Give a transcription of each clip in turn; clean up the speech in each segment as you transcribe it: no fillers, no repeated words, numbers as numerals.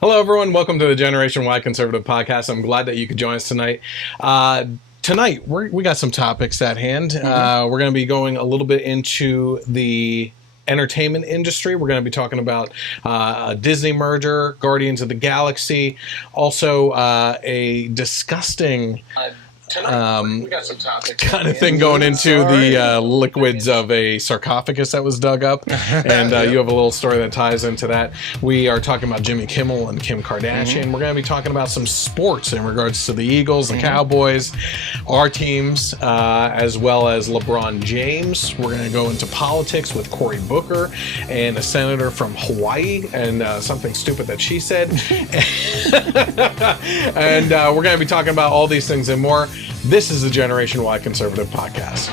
Hello, everyone. Welcome to the Generation Y Conservative Podcast. I'm glad that you could join us tonight. Tonight, we got some topics at hand. We're going to be going a little bit into the entertainment industry. We're going to be talking about a Disney merger, Guardians of the Galaxy, also a disgusting... we got some topics kind of thing going into the liquids of a sarcophagus that was dug up, and you have a little story that ties into that. We are talking about Jimmy Kimmel and Kim Kardashian. We're going to be talking about some sports in regards to the Eagles, the Cowboys, our teams, as well as Lebron James. We're going to go into politics with Cory Booker and a senator from Hawaii and something stupid that she said. And we're going to be talking about all these things and more. This is the Generation Y Conservative Podcast.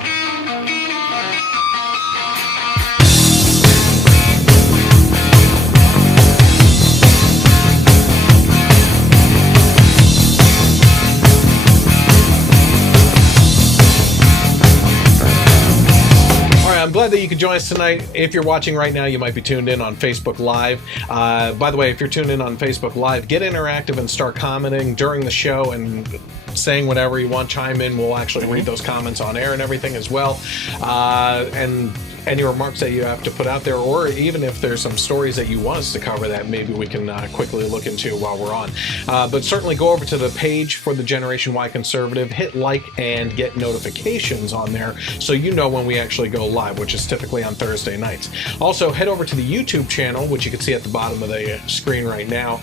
I'm glad that you could join us tonight. If you're watching right now, you might be tuned in on Facebook Live. By the way, if you're tuned in on Facebook Live, get interactive and start commenting during the show and saying whatever you want. Chime in. We'll actually read those comments on air and everything as well. And any remarks that you have to put out there, or even if there's some stories that you want us to cover that maybe we can quickly look into while we're on. But certainly go over to the page for the Generation Y Conservative, hit like and get notifications on there so you know when we actually go live, which is typically on Thursday nights. Also, head over to the YouTube channel, which you can see at the bottom of the screen right now.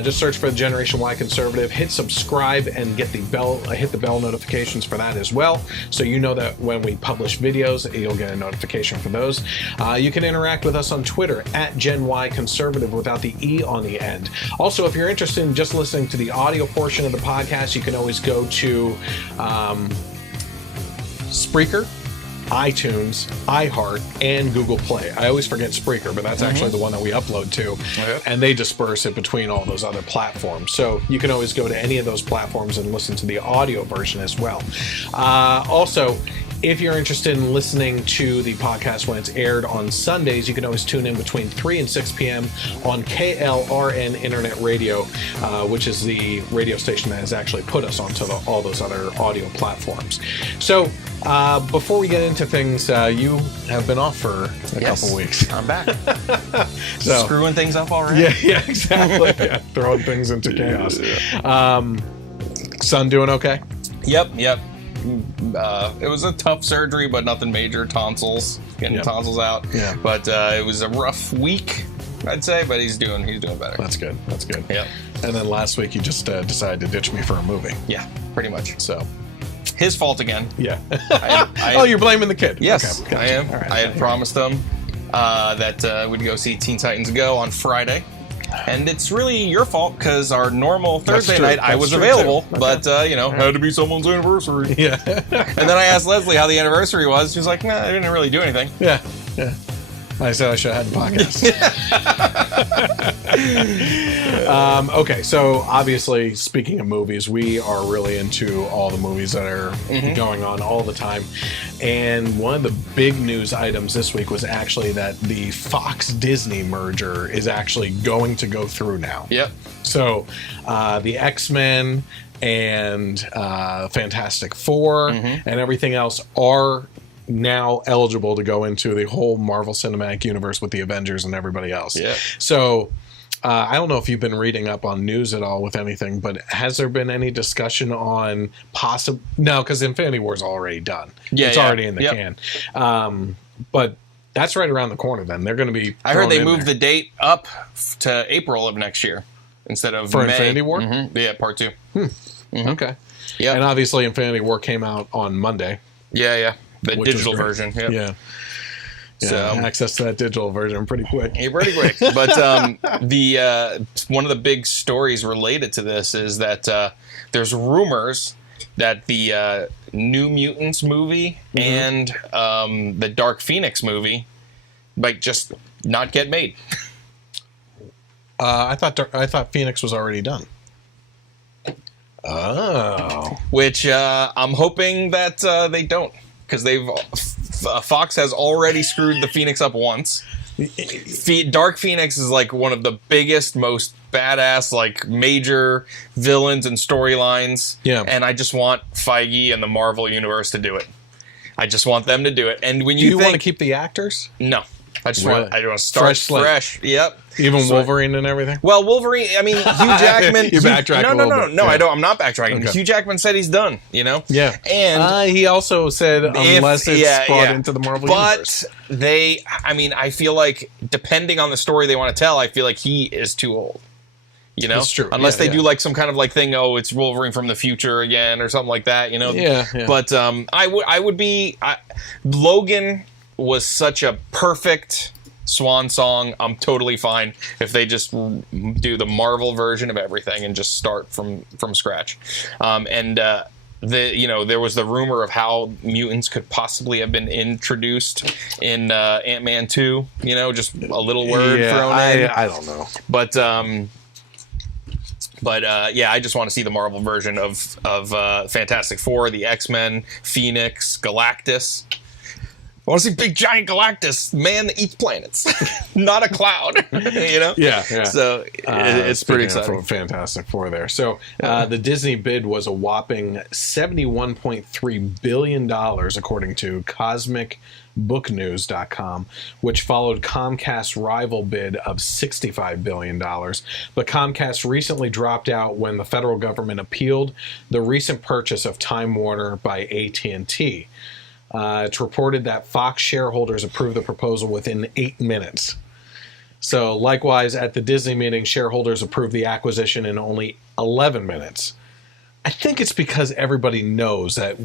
Just search for the Generation Y Conservative, hit subscribe, and get the bell, hit the bell notifications for that as well, so you know that when we publish videos, you'll get a notification for those. You can interact with us on Twitter at Gen Y Conservative without the E on the end. Also, if you're interested in just listening to the audio portion of the podcast, you can always go to Spreaker, iTunes, iHeart, and Google Play. I always forget Spreaker, but that's actually the one that we upload to, and they disperse it between all those other platforms. So you can always go to any of those platforms and listen to the audio version as well. Also, if you're interested in listening to the podcast when it's aired on Sundays, you can always tune in between 3 and 6 p.m. on KLRN Internet Radio, which is the radio station that has actually put us onto all those other audio platforms. So, before we get into things, you have been off for a couple weeks. I'm back. So, screwing things up already? Yeah, exactly. Yeah, throwing things into chaos. Son doing okay? Yep. It was a tough surgery, but nothing major. Tonsils, getting tonsils out. Yeah. But it was a rough week, I'd say. But he's doing better. That's good. Yeah. And then last week you just decided to ditch me for a movie. Yeah, pretty much. So his fault again. Yeah. Oh, you're blaming the kid. Yes, okay, gotcha. I am. Right, I had promised him that we'd go see Teen Titans Go on Friday. And it's really your fault because our normal Thursday night I was available, but had to be someone's anniversary. Yeah. And then I asked Leslie how the anniversary was. She was like, "Nah, I didn't really do anything." Yeah. I said I should have had the podcast. Okay, so obviously, speaking of movies, we are really into all the movies that are going on all the time. And one of the big news items this week was actually that the Fox-Disney merger is actually going to go through now. Yep. So the X-Men and Fantastic Four and everything else are now eligible to go into the whole Marvel Cinematic Universe with the Avengers and everybody else. Yeah. So I don't know if you've been reading up on news at all with anything, but has there been any discussion on possible? No, because Infinity War's already done. Yeah, it's already in the can. But that's right around the corner. Then they're going to be. I heard they moved the date up to April of next year instead of for May. Infinity War. Yeah, part 2. Okay. Yeah. And obviously, Infinity War came out on Monday. Yeah. The digital version. Yep. Yeah. So access to that digital version pretty quick. Yeah, pretty quick. But the one of the big stories related to this is that there's rumors that the New Mutants movie and the Dark Phoenix movie might just not get made. I thought Phoenix was already done. Oh. Which I'm hoping that they don't. Because Fox has already screwed the Phoenix up once. Dark Phoenix is like one of the biggest, most badass, like, major villains and storylines. Yeah. And I just want Feige and the Marvel Universe to do it. I just want them to do it. And when Do you want to keep the actors? No. I just Really? want to start fresh. Yep. Even Wolverine and everything? Well, Wolverine, I mean, Hugh Jackman... You backtrack a little bit. No, Yeah. I don't. I'm not backtracking. Okay. Hugh Jackman said he's done, you know? Yeah. And he also said unless it's brought into the Marvel Universe. But I feel like, depending on the story they want to tell, I feel like he is too old. You know? That's true. Unless they do like some kind of like thing, it's Wolverine from the future again or something like that, you know? Yeah. But Logan was such a perfect swan song. I'm totally fine if they just do the Marvel version of everything and just start from scratch. There was the rumor of how mutants could possibly have been introduced in Ant-Man 2. You know, just a little word thrown in. I don't know, but I just want to see the Marvel version of Fantastic Four, the X-Men, Phoenix, Galactus. I want to see big giant Galactus, man that eats planets, not a cloud. You know? Yeah. So it's pretty exciting. Fantastic Four there. So the Disney bid was a whopping $71.3 billion, according to CosmicBookNews.com, which followed Comcast's rival bid of $65 billion. But Comcast recently dropped out when the federal government appealed the recent purchase of Time Warner by AT&T. It's reported that Fox shareholders approved the proposal within 8 minutes. So, likewise, at the Disney meeting, shareholders approved the acquisition in only 11 minutes. I think it's because everybody knows that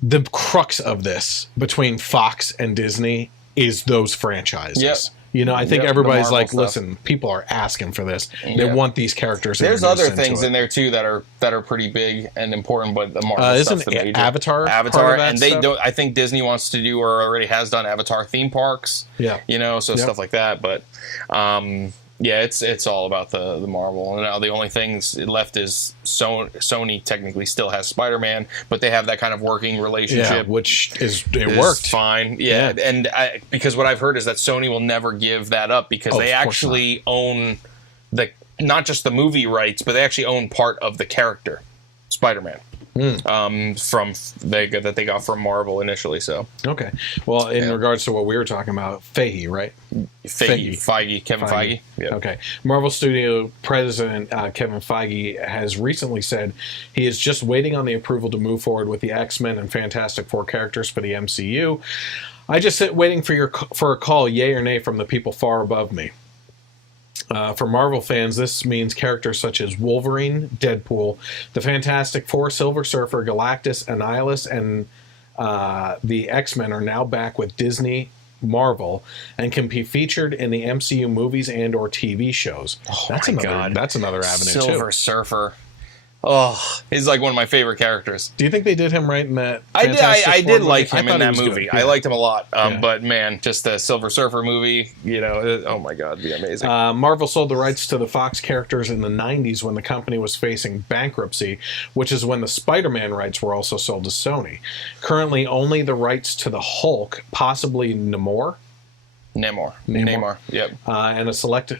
the crux of this between Fox and Disney is those franchises. Yep. You know, I think everybody's like, stuff. listen, people are asking for this. They want these characters. There's other things in there too that are pretty big and important, but the Marvel stuff's the major. Avatar, and they don't. I think Disney wants to do or already has done Avatar theme parks. Yeah, you know, so stuff like that. But it's all about the Marvel. And now the only things left is Sony technically still has Spider-Man, but they have that kind of working relationship, which worked fine. Yeah. And because what I've heard is that Sony will never give that up because they actually own not just the movie rights, but they actually own part of the character Spider-Man. That they got from Marvel initially. So okay, well, in regards to what we were talking about, Feige, right? Kevin Feige. Yep. Okay, Marvel Studio president Kevin Feige has recently said he is just waiting on the approval to move forward with the X-Men and Fantastic Four characters for the MCU. I just sit waiting for a call, yay or nay, from the people far above me. For Marvel fans, this means characters such as Wolverine, Deadpool, the Fantastic Four, Silver Surfer, Galactus, Annihilus, and the X-Men are now back with Disney Marvel and can be featured in the MCU movies and or TV shows. That's another avenue too. Silver Surfer. Oh, he's like one of my favorite characters. Do you think they did him right in that? I did like him in that movie. Yeah. I liked him a lot. But man, just the Silver Surfer movie, you know, oh my God, it'd be amazing. Marvel sold the rights to the Fox characters in the 90s when the company was facing bankruptcy, which is when the Spider-Man rights were also sold to Sony. Currently, only the rights to the Hulk, possibly Namor, yep. And a select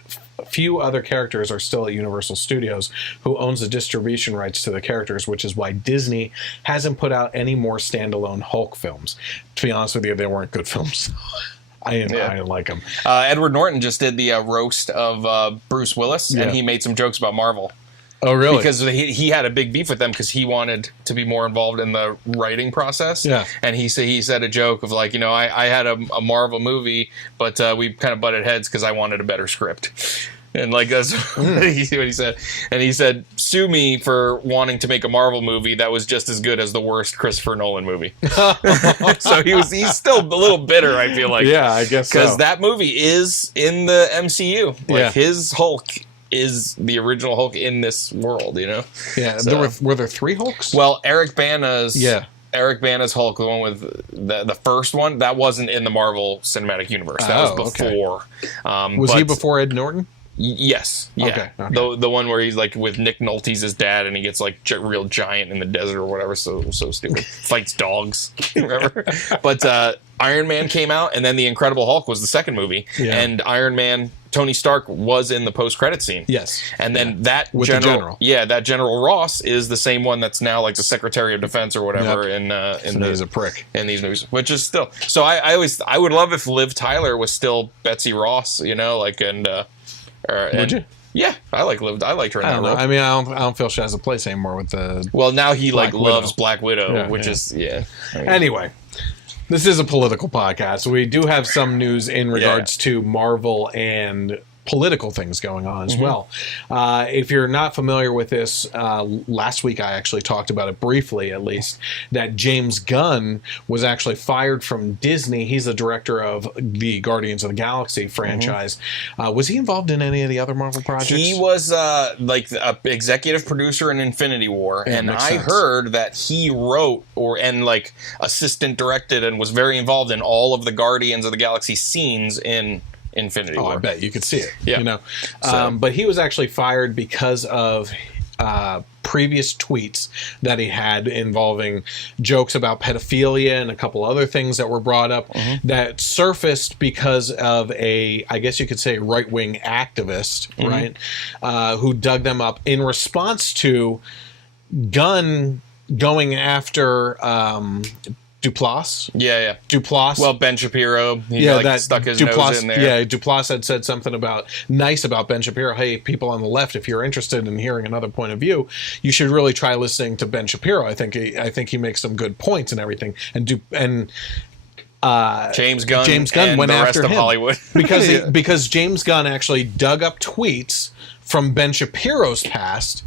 few other characters are still at Universal Studios, who owns the distribution rights to the characters, which is why Disney hasn't put out any more standalone Hulk films. To be honest with you, they weren't good films. I didn't like them. Edward Norton just did the roast of Bruce Willis, and he made some jokes about Marvel. Oh, really? Because he had a big beef with them because he wanted to be more involved in the writing process. Yeah. And he said a joke of like, you know, I had a Marvel movie, but we kind of butted heads because I wanted a better script. And like that's what he said. And he said, sue me for wanting to make a Marvel movie that was just as good as the worst Christopher Nolan movie. So he's still a little bitter, I feel like. Yeah, I guess so. Because that movie is in the MCU. Like his Hulk is the original Hulk in this world, you know? Yeah. So, were there 3 Hulks? Well, Eric Bana's Hulk, the one with the first one, that wasn't in the Marvel Cinematic Universe. That was before. Okay. Was he before Ed Norton? Yes. Yeah. Okay. The one where he's like with Nick Nolte's his dad, and he gets like real giant in the desert or whatever. So stupid. Fights dogs. Remember? But Iron Man came out, and then the Incredible Hulk was the second movie, and Iron Man Tony Stark was in the post-credit scene. Yes. And then that With the general. Yeah, that General Ross is the same one that's now like the Secretary of Defense or whatever he's a prick in these movies, which is still. So I would love if Liv Tyler was still Betsy Ross, you know, like would you? Yeah, I liked her in that role. I mean, I don't feel she has a place anymore with the. Well, now he Black loves Widow. Black Widow, which is Anyway, this is a political podcast. We do have some news in regards to Marvel and political things going on as well. If you're not familiar with this, last week I actually talked about it briefly, at least, that James Gunn was actually fired from Disney. He's the director of the Guardians of the Galaxy franchise. Was he involved in any of the other Marvel projects? He was like an executive producer in Infinity War, and I heard that he wrote and like assistant directed and was very involved in all of the Guardians of the Galaxy scenes in Infinity War. I bet you could see it. Yeah. You know, but he was actually fired because of previous tweets that he had involving jokes about pedophilia and a couple other things that were brought up that surfaced because of I guess you could say, right-wing activist, right, who dug them up in response to Gunn going after Duplass. Yeah. Duplass. Well, Ben Shapiro. He stuck his nose in there. Yeah, Duplass had said something nice about Ben Shapiro. Hey, people on the left, if you're interested in hearing another point of view, you should really try listening to Ben Shapiro. I think he makes some good points and everything. And James Gunn and went the after rest of him. Hollywood because James Gunn actually dug up tweets from Ben Shapiro's past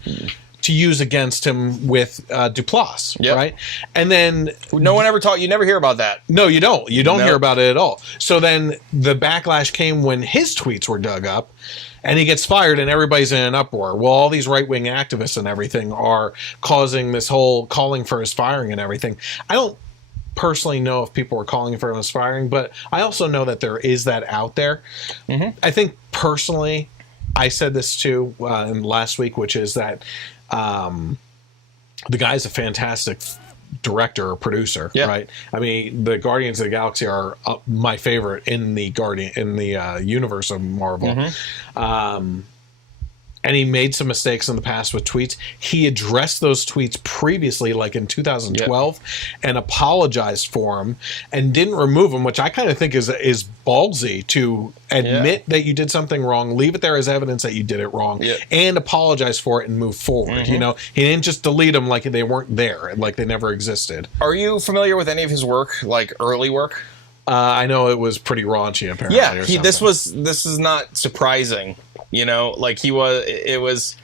to use against him with Duplass, right? And then no one ever you never hear about that. No, you don't. You don't hear about it at all. So then the backlash came when his tweets were dug up, and he gets fired, and everybody's in an uproar. Well, all these right-wing activists and everything are causing this whole calling for his firing and everything. I don't personally know if people are calling for his firing, but I also know that there is that out there. I think personally, I said this too last week, which is that the guy's a fantastic director or producer, right? I mean, the Guardians of the Galaxy are my favorite in the universe of Marvel. And he made some mistakes in the past with tweets. He addressed those tweets previously, like in 2012, and apologized for them and didn't remove them, which I kind of think is ballsy to admit that you did something wrong, leave it there as evidence that you did it wrong, and apologize for it and move forward. You know, he didn't just delete them like they weren't there, like they never existed. Are you familiar with any of his work, like early work? I know it was pretty raunchy, apparently. Yeah, this is not surprising. You know, like he was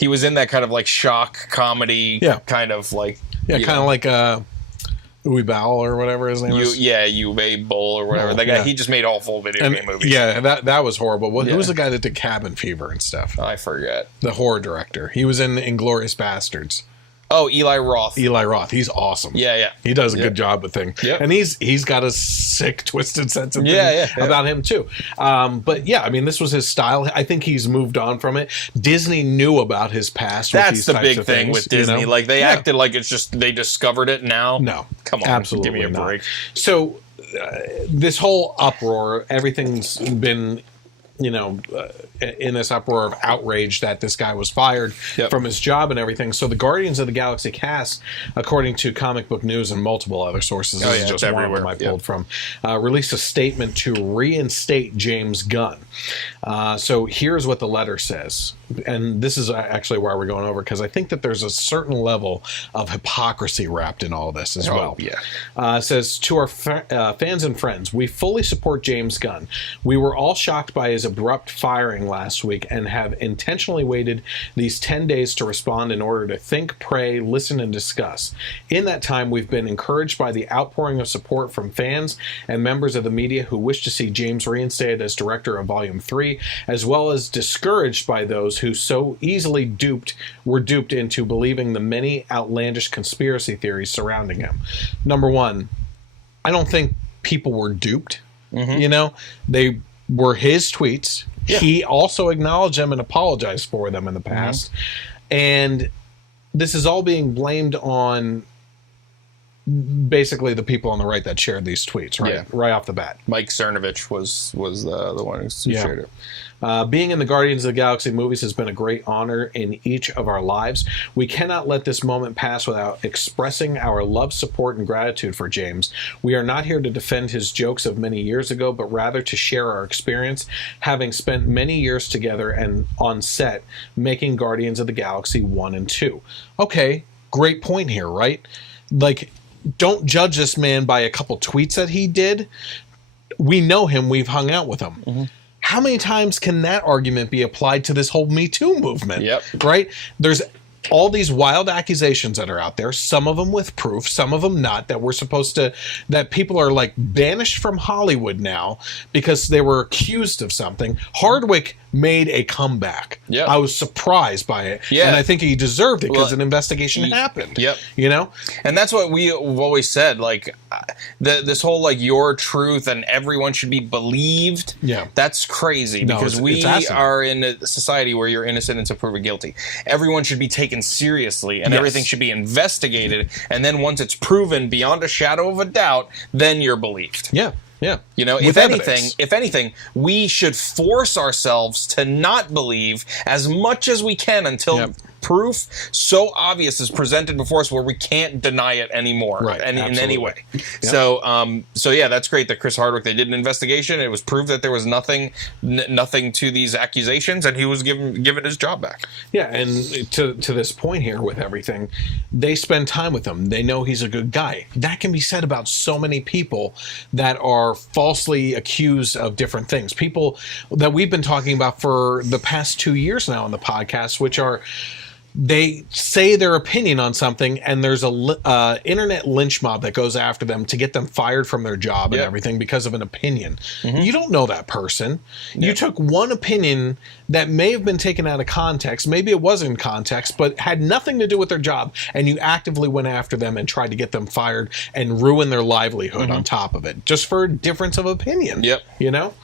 in that kind of like shock comedy, kind of like kind of like Uwe Boll or whatever his name is. Uwe Boll or whatever. That guy, he just made awful video game movies. Yeah, that was horrible. Who was the guy that did Cabin Fever and stuff? I forget. The horror director. He was in Inglourious Bastards. Oh, Eli Roth. He's awesome. Yeah. He does a good job with things. And he's got a sick, twisted sense of thing about him, too. But, yeah, I mean, this was his style. I think he's moved on from it. Disney knew about his past with these types of things. That's the big thing with Disney. You know? Like, they acted like it's just they discovered it now. No. Come on. Absolutely give me a break. So, this whole uproar, everything's been... in this uproar of outrage that this guy was fired from his job and everything. So the Guardians of the Galaxy cast, according to Comic Book News and multiple other sources, this is just one of them I pulled from, released a statement to reinstate James Gunn. So here's what the letter says. And this is actually why we're going over, because I think that there's a certain level of hypocrisy wrapped in all this as well. It says, to our fans and friends, we fully support James Gunn. We were all shocked by his abrupt firing last week and have intentionally waited these 10 days to respond in order to think, pray, listen, and discuss. In that time, we've been encouraged by the outpouring of support from fans and members of the media who wish to see James reinstated as director of Volume 3, as well as discouraged by those who so easily were duped into believing the many outlandish conspiracy theories surrounding him. Number one, I don't think people were duped. They were his tweets. He also acknowledged them and apologized for them in the past. And this is all being blamed on basically the people on the right that shared these tweets, right? Yeah. Right off the bat. Mike Cernovich was the one who shared it. Being in the Guardians of the Galaxy movies has been a great honor in each of our lives. We cannot let this moment pass without expressing our love, support, and gratitude for James. We are not here to defend his jokes of many years ago, but rather to share our experience, having spent many years together and on set making Guardians of the Galaxy 1 and 2. Okay, great point here, right? Like, don't judge this man by a couple tweets that he did. We know him. We've hung out with him. Mm-hmm. How many times can that argument be applied to this whole Me Too movement? Yep. Right? There's all these wild accusations that are out there, some of them with proof, some of them not, that people are like banished from Hollywood now because they were accused of something. Hardwick made a comeback. Yep. I was surprised by it. Yeah. And I think he deserved it because an investigation happened. Yep. You know? And that's what we've always said, like, this whole, like, your truth and everyone should be believed. Yeah. That's crazy because we are in a society where you're innocent until proven guilty. Everyone should be taken seriously and everything should be investigated. And then once it's proven beyond a shadow of a doubt, then you're believed. Yeah. Yeah. You know, if anything, we should force ourselves to not believe as much as we can until proof so obvious is presented before us where we can't deny it anymore in any way. Yep. So yeah, that's great that Chris Hardwick, they did an investigation. It was proved that there was nothing to these accusations, and he was given his job back. Yeah, and to this point here with everything, they spend time with him. They know he's a good guy. That can be said about so many people that are falsely accused of different things. People that we've been talking about for the past 2 years now on the podcast, which are, they say their opinion on something and there's a internet lynch mob that goes after them to get them fired from their job and everything because of an opinion. Mm-hmm. You don't know that person. Yep. You took one opinion that may have been taken out of context. Maybe it was in context, but had nothing to do with their job. And you actively went after them and tried to get them fired and ruin their livelihood on top of it, just for a difference of opinion. Yep. You know?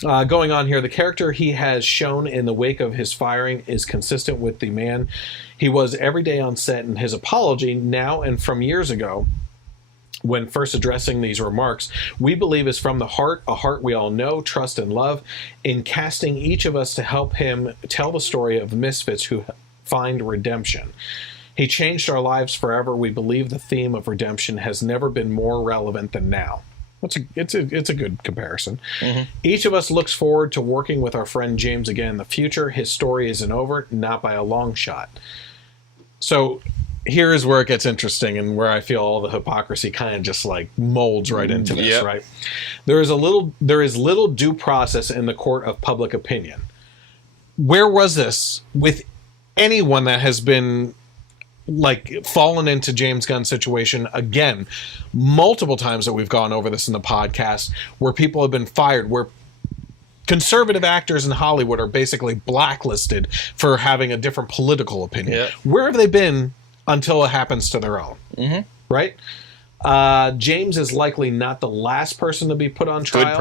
Going on here, the character he has shown in the wake of his firing is consistent with the man he was every day on set, and his apology now and from years ago, when first addressing these remarks, we believe is from the heart, a heart we all know, trust, and love, in casting each of us to help him tell the story of misfits who find redemption. He changed our lives forever. We believe the theme of redemption has never been more relevant than now. It's a good comparison. Mm-hmm. Each of us looks forward to working with our friend James again in the future. His story isn't over, not by a long shot. So here is where it gets interesting and where I feel all the hypocrisy kind of just like molds right into this, right? There is little due process in the court of public opinion. Where was this with anyone that has been like fallen into James Gunn's situation again, multiple times that we've gone over this in the podcast, where people have been fired, where conservative actors in Hollywood are basically blacklisted for having a different political opinion. Yep. Where have they been until it happens to their own? Mm-hmm. Right? James is likely not the last person to be put on trial.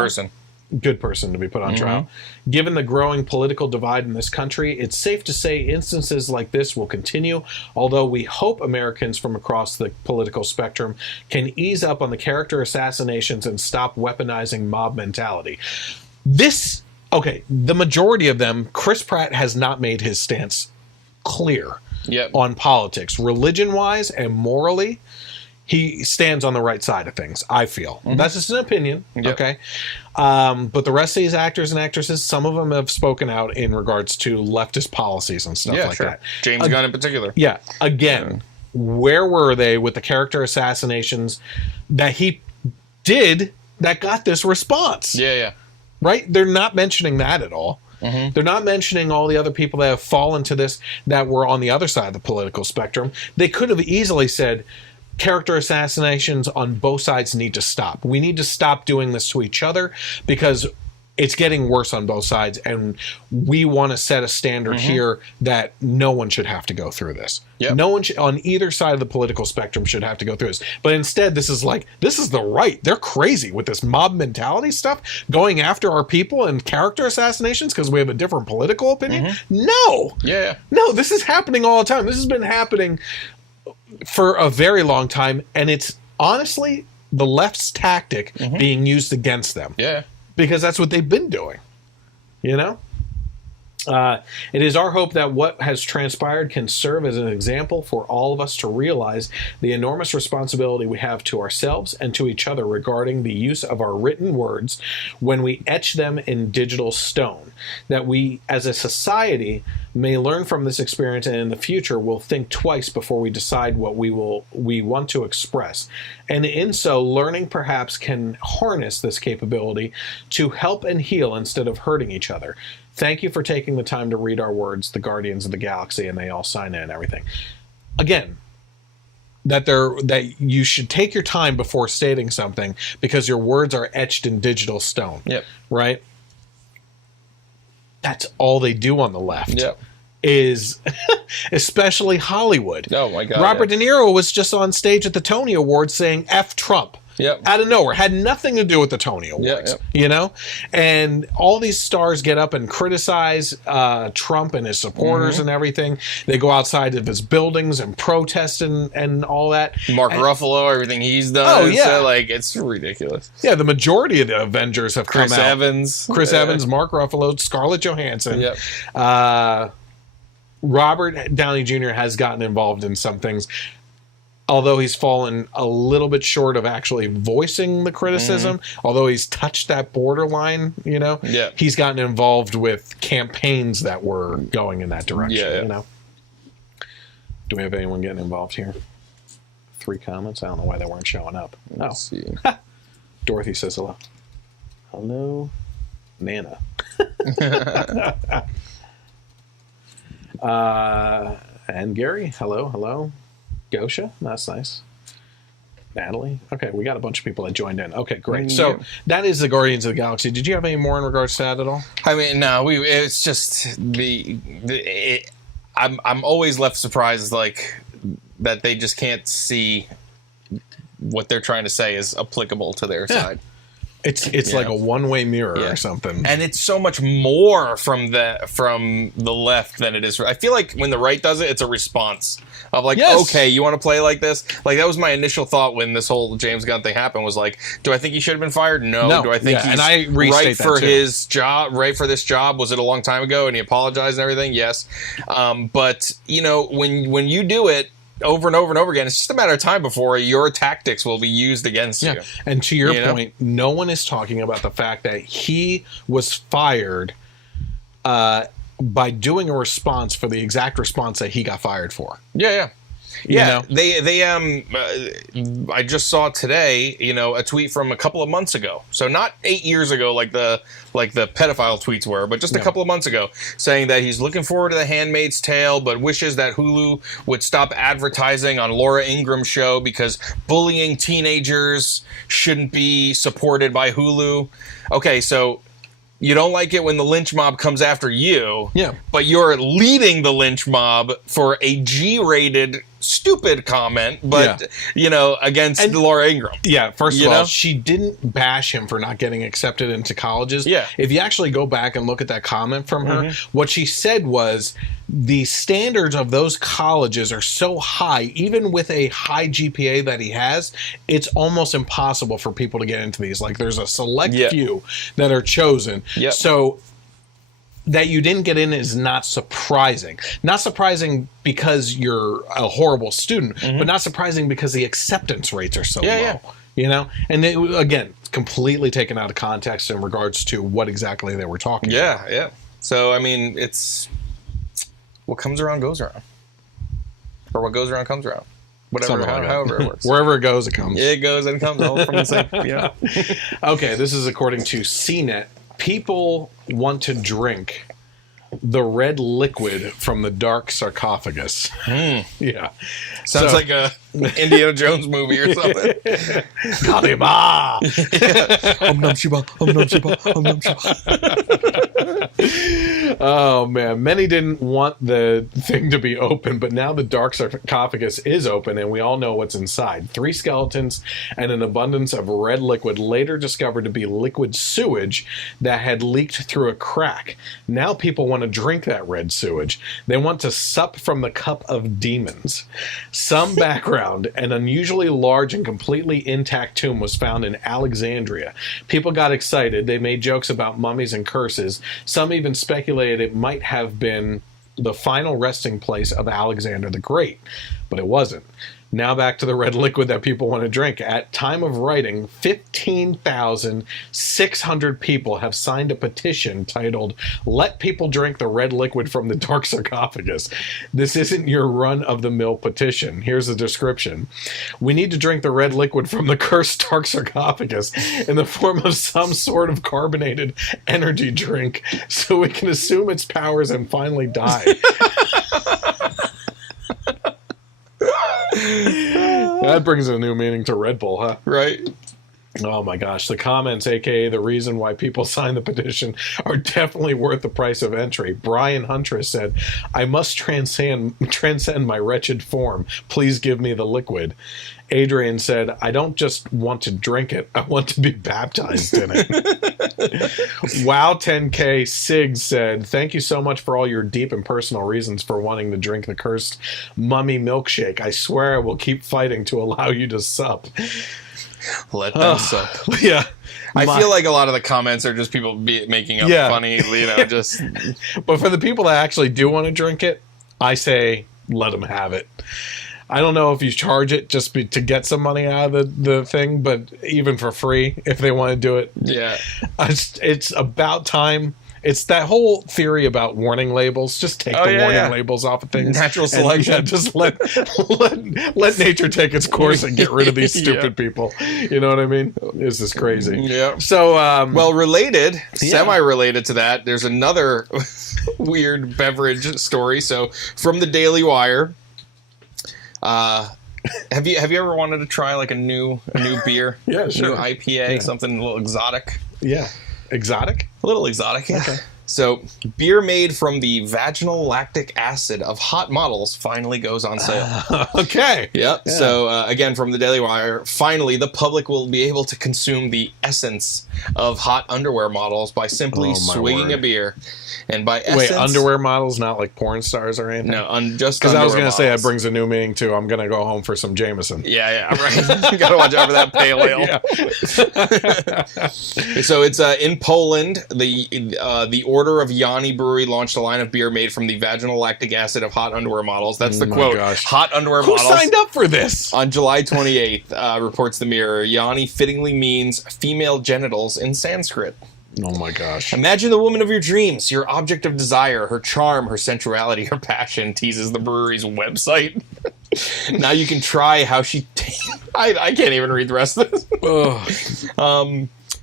Good person to be put on trial. Given the growing political divide in this country, it's safe to say instances like this will continue, although we hope Americans from across the political spectrum can ease up on the character assassinations and stop weaponizing mob mentality. The majority of them, Chris Pratt has not made his stance clear on politics. Religion-wise and morally, he stands on the right side of things, I feel. Mm-hmm. That's just an opinion, okay? But the rest of these actors and actresses, some of them have spoken out in regards to leftist policies and stuff like that. James Gunn in particular. Yeah. Again, where were they with the character assassinations that he did that got this response? Yeah. Right? They're not mentioning that at all. Mm-hmm. They're not mentioning all the other people that have fallen to this that were on the other side of the political spectrum. They could have easily said, character assassinations on both sides need to stop. We need to stop doing this to each other because it's getting worse on both sides, and we want to set a standard here that no one should have to go through this. Yep. No one on either side of the political spectrum should have to go through this. But instead, this is the right. They're crazy with this mob mentality stuff, going after our people and character assassinations because we have a different political opinion. No. Yeah. No, this is happening all the time. This has been happening for a very long time, and it's honestly, the left's tactic being used against them. Yeah. Because that's what they've been doing. You know? It is our hope that what has transpired can serve as an example for all of us to realize the enormous responsibility we have to ourselves and to each other regarding the use of our written words when we etch them in digital stone. That we, as a society, may learn from this experience and in the future will think twice before we decide what we want to express. And in so, learning perhaps can harness this capability to help and heal instead of hurting each other. Thank you for taking the time to read our words, the Guardians of the Galaxy, and they all sign in and everything. Again, that you should take your time before stating something because your words are etched in digital stone. Yep. Right? That's all they do on the left. Yep. Is especially Hollywood. Oh my God. Robert De Niro was just on stage at the Tony Awards saying F Trump. Yep. Out of nowhere. Had nothing to do with the Tony Awards. Yep. You know? And all these stars get up and criticize Trump and his supporters and everything. They go outside of his buildings and protest and all that. Mark Ruffalo, everything he's done. Oh, yeah. So, it's ridiculous. Yeah, the majority of the Avengers have come out. Chris Evans, Mark Ruffalo, Scarlett Johansson. Yep. Robert Downey Jr. has gotten involved in some things, although he's fallen a little bit short of actually voicing the criticism, although he's touched that borderline, you know, he's gotten involved with campaigns that were going in that direction, you know. Do we have anyone getting involved here? 3 comments? I don't know why they weren't showing up. Let's see. Dorothy says hello. Hello, Nana. And Gary, hello. Gosha, that's nice. Natalie, okay, we got a bunch of people that joined in. Okay, great. So that is the Guardians of the Galaxy. Did you have any more in regards to that at all? I mean, no. It's just I'm always left surprised, that they just can't see what they're trying to say is applicable to their side. It's like a one-way mirror or something. And it's so much more from the left than it is. I feel like when the right does it, it's a response of okay, you want to play like this? That was my initial thought when this whole James Gunn thing happened, was do I think he should have been fired? No. Do I think he's and I right for his job, right for this job? Was it a long time ago and he apologized and everything? Yes. But when you do it over and over and over again, it's just a matter of time before your tactics will be used against you. And to your point, no one is talking about the fact that he was fired by doing a response for the exact response that he got fired for. Yeah. You know? They I just saw today, a tweet from a couple of months ago. So not 8 years ago, like the pedophile tweets were, but just a couple of months ago, saying that he's looking forward to The Handmaid's Tale, but wishes that Hulu would stop advertising on Laura Ingram's show because bullying teenagers shouldn't be supported by Hulu. Okay, so you don't like it when the lynch mob comes after you, but you're leading the lynch mob for a G-rated stupid comment, but against Laura Ingraham. Yeah, first of all, she didn't bash him for not getting accepted into colleges. Yeah. If you actually go back and look at that comment from her, what she said was the standards of those colleges are so high, even with a high GPA that he has, it's almost impossible for people to get into these. There's a select few that are chosen. Yep. So that you didn't get in is not surprising. Not surprising because you're a horrible student, but not surprising because the acceptance rates are so low. You know? And they, again, completely taken out of context in regards to what exactly they were talking about. Yeah. So, I mean, it's what comes around goes around. Or what goes around comes around. Whatever, however it works. Wherever it goes, it comes. It goes and comes all from the same. Okay, this is according to CNET. People want to drink the red liquid from the dark sarcophagus. Yeah. Sounds like a Indiana Jones movie or something. Kalima! Oh, man. Many didn't want the thing to be open, but now the dark sarcophagus is open, and we all know what's inside. 3 skeletons and an abundance of red liquid, later discovered to be liquid sewage that had leaked through a crack. Now people want to drink that red sewage. They want to sup from the cup of demons. Some background ground, an unusually large and completely intact tomb was found in Alexandria. People got excited. They made jokes about mummies and curses. Some even speculated it might have been the final resting place of Alexander the Great, but it wasn't. Now back to the red liquid that people want to drink. At time of writing, 15,600 people have signed a petition titled, "Let People Drink the Red Liquid from the Dark Sarcophagus." This isn't your run-of-the-mill petition. Here's the description. We need to drink the red liquid from the cursed Dark Sarcophagus in the form of some sort of carbonated energy drink so we can assume its powers and finally die. That brings a new meaning to Red Bull, huh? Right. Oh my gosh. The comments, aka the reason why people signed the petition, are definitely worth the price of entry. Brian Huntress said, "I must transcend my wretched form. Please give me the liquid." Adrian said, "I don't just want to drink it, I want to be baptized in it." Wow 10K Sig said, "Thank you so much for all your deep and personal reasons for wanting to drink the cursed mummy milkshake. I swear I will keep fighting to allow you to sup." Let them sup. Yeah. I feel like a lot of the comments are just people making up funny, just... But for the people that actually do want to drink it, I say let them have it. I don't know if you charge it just to get some money out of the thing, but even for free, if they want to do it. Yeah. It's about time. It's that whole theory about warning labels. Just take the warning labels off of things. Natural selection. And, just let nature take its course and get rid of these stupid people. You know what I mean? This is crazy. Yeah. So, well, semi-related to that, there's another weird beverage story. So, from the Daily Wire, have you ever wanted to try like a new beer? Yeah, sure. New IPA, something a little exotic? Yeah. Exotic? A little exotic, yeah. Okay. So, beer made from the vaginal lactic acid of hot models finally goes on sale. Okay. Yep. Yeah. So, again, from the Daily Wire, finally the public will be able to consume the essence of hot underwear models by simply swigging a beer. And by essence... Wait, underwear models, not like porn stars or anything? No, just because I was going to say that brings a new meaning to I'm going to go home for some Jameson. Yeah, right. You got to watch out for that pale ale. So it's in Poland. The Order of Yanni Brewery launched a line of beer made from the vaginal lactic acid of hot underwear models. That's the quote. Gosh. Hot underwear Who models. Who signed up for this? On July 28th, reports the Mirror. Yanni fittingly means female genitals in Sanskrit. Oh my gosh. Imagine the woman of your dreams, your object of desire, her charm, her sensuality, her passion, teases the brewery's website. Now you can try how she... I can't even read the rest of this.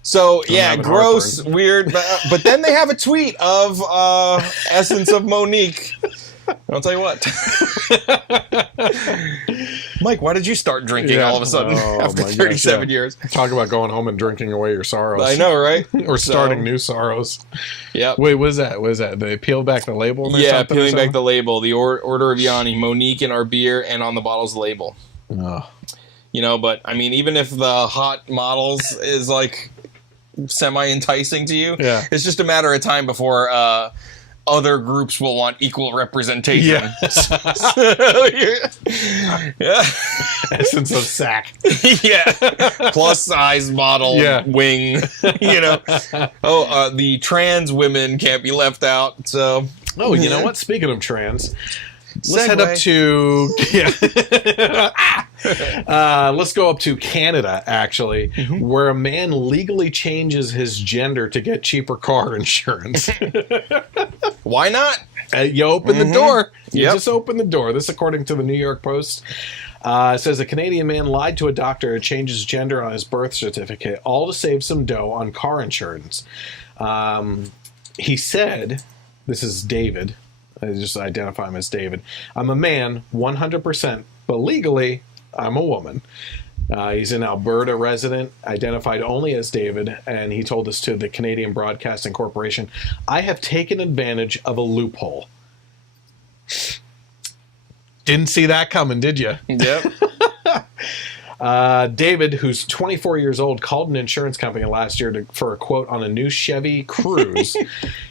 So, yeah, gross, weird. But then they have a tweet of Essence of Monique. I'll tell you what. Mike, why did you start drinking all of a sudden after 37 years? Talk about going home and drinking away your sorrows. I know, right? Or starting new sorrows. Yeah. Wait, what is that? What is that? They peel back the label? Peeling back the label. The Order of Yanni, Monique in our beer, and on the bottle's label. Oh. You know, but, I mean, even if the hot models is, like, semi-enticing to you, it's just a matter of time before... other groups will want equal representation. Yeah. Essence of sack. Yeah. Plus size model wing. You know. The trans women can't be left out. So. Oh, you know what? Speaking of trans, let's head up to let's go up to Canada, actually, where a man legally changes his gender to get cheaper car insurance. Why not? You open the door. You just open the door. This, according to the New York Post, says a Canadian man lied to a doctor to change his gender on his birth certificate, all to save some dough on car insurance. He said, this is David. I just identify him as David. I'm a man, 100%, but legally, I'm a woman. He's an Alberta resident, identified only as David, and he told this to the Canadian Broadcasting Corporation. I have taken advantage of a loophole. Didn't see that coming, did you? Yep. David, who's 24 years old, called an insurance company last year for a quote on a new Chevy Cruze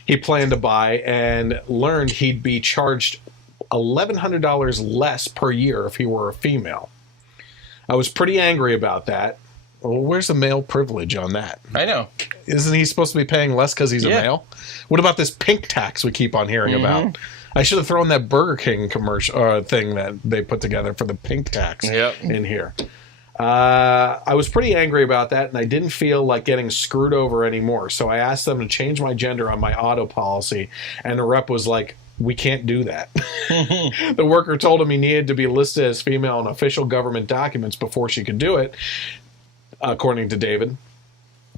he planned to buy, and learned he'd be charged $1,100 less per year if he were a female. I was pretty angry about that. Well, where's the male privilege on that? I know. Isn't he supposed to be paying less because he's a male? What about this pink tax we keep on hearing about? I should have thrown that Burger King commercial thing that they put together for the pink tax in here. I was pretty angry about that, and I didn't feel like getting screwed over anymore. So I asked them to change my gender on my auto policy, and the rep was like, we can't do that. The worker told him he needed to be listed as female in official government documents before she could do it, according to David.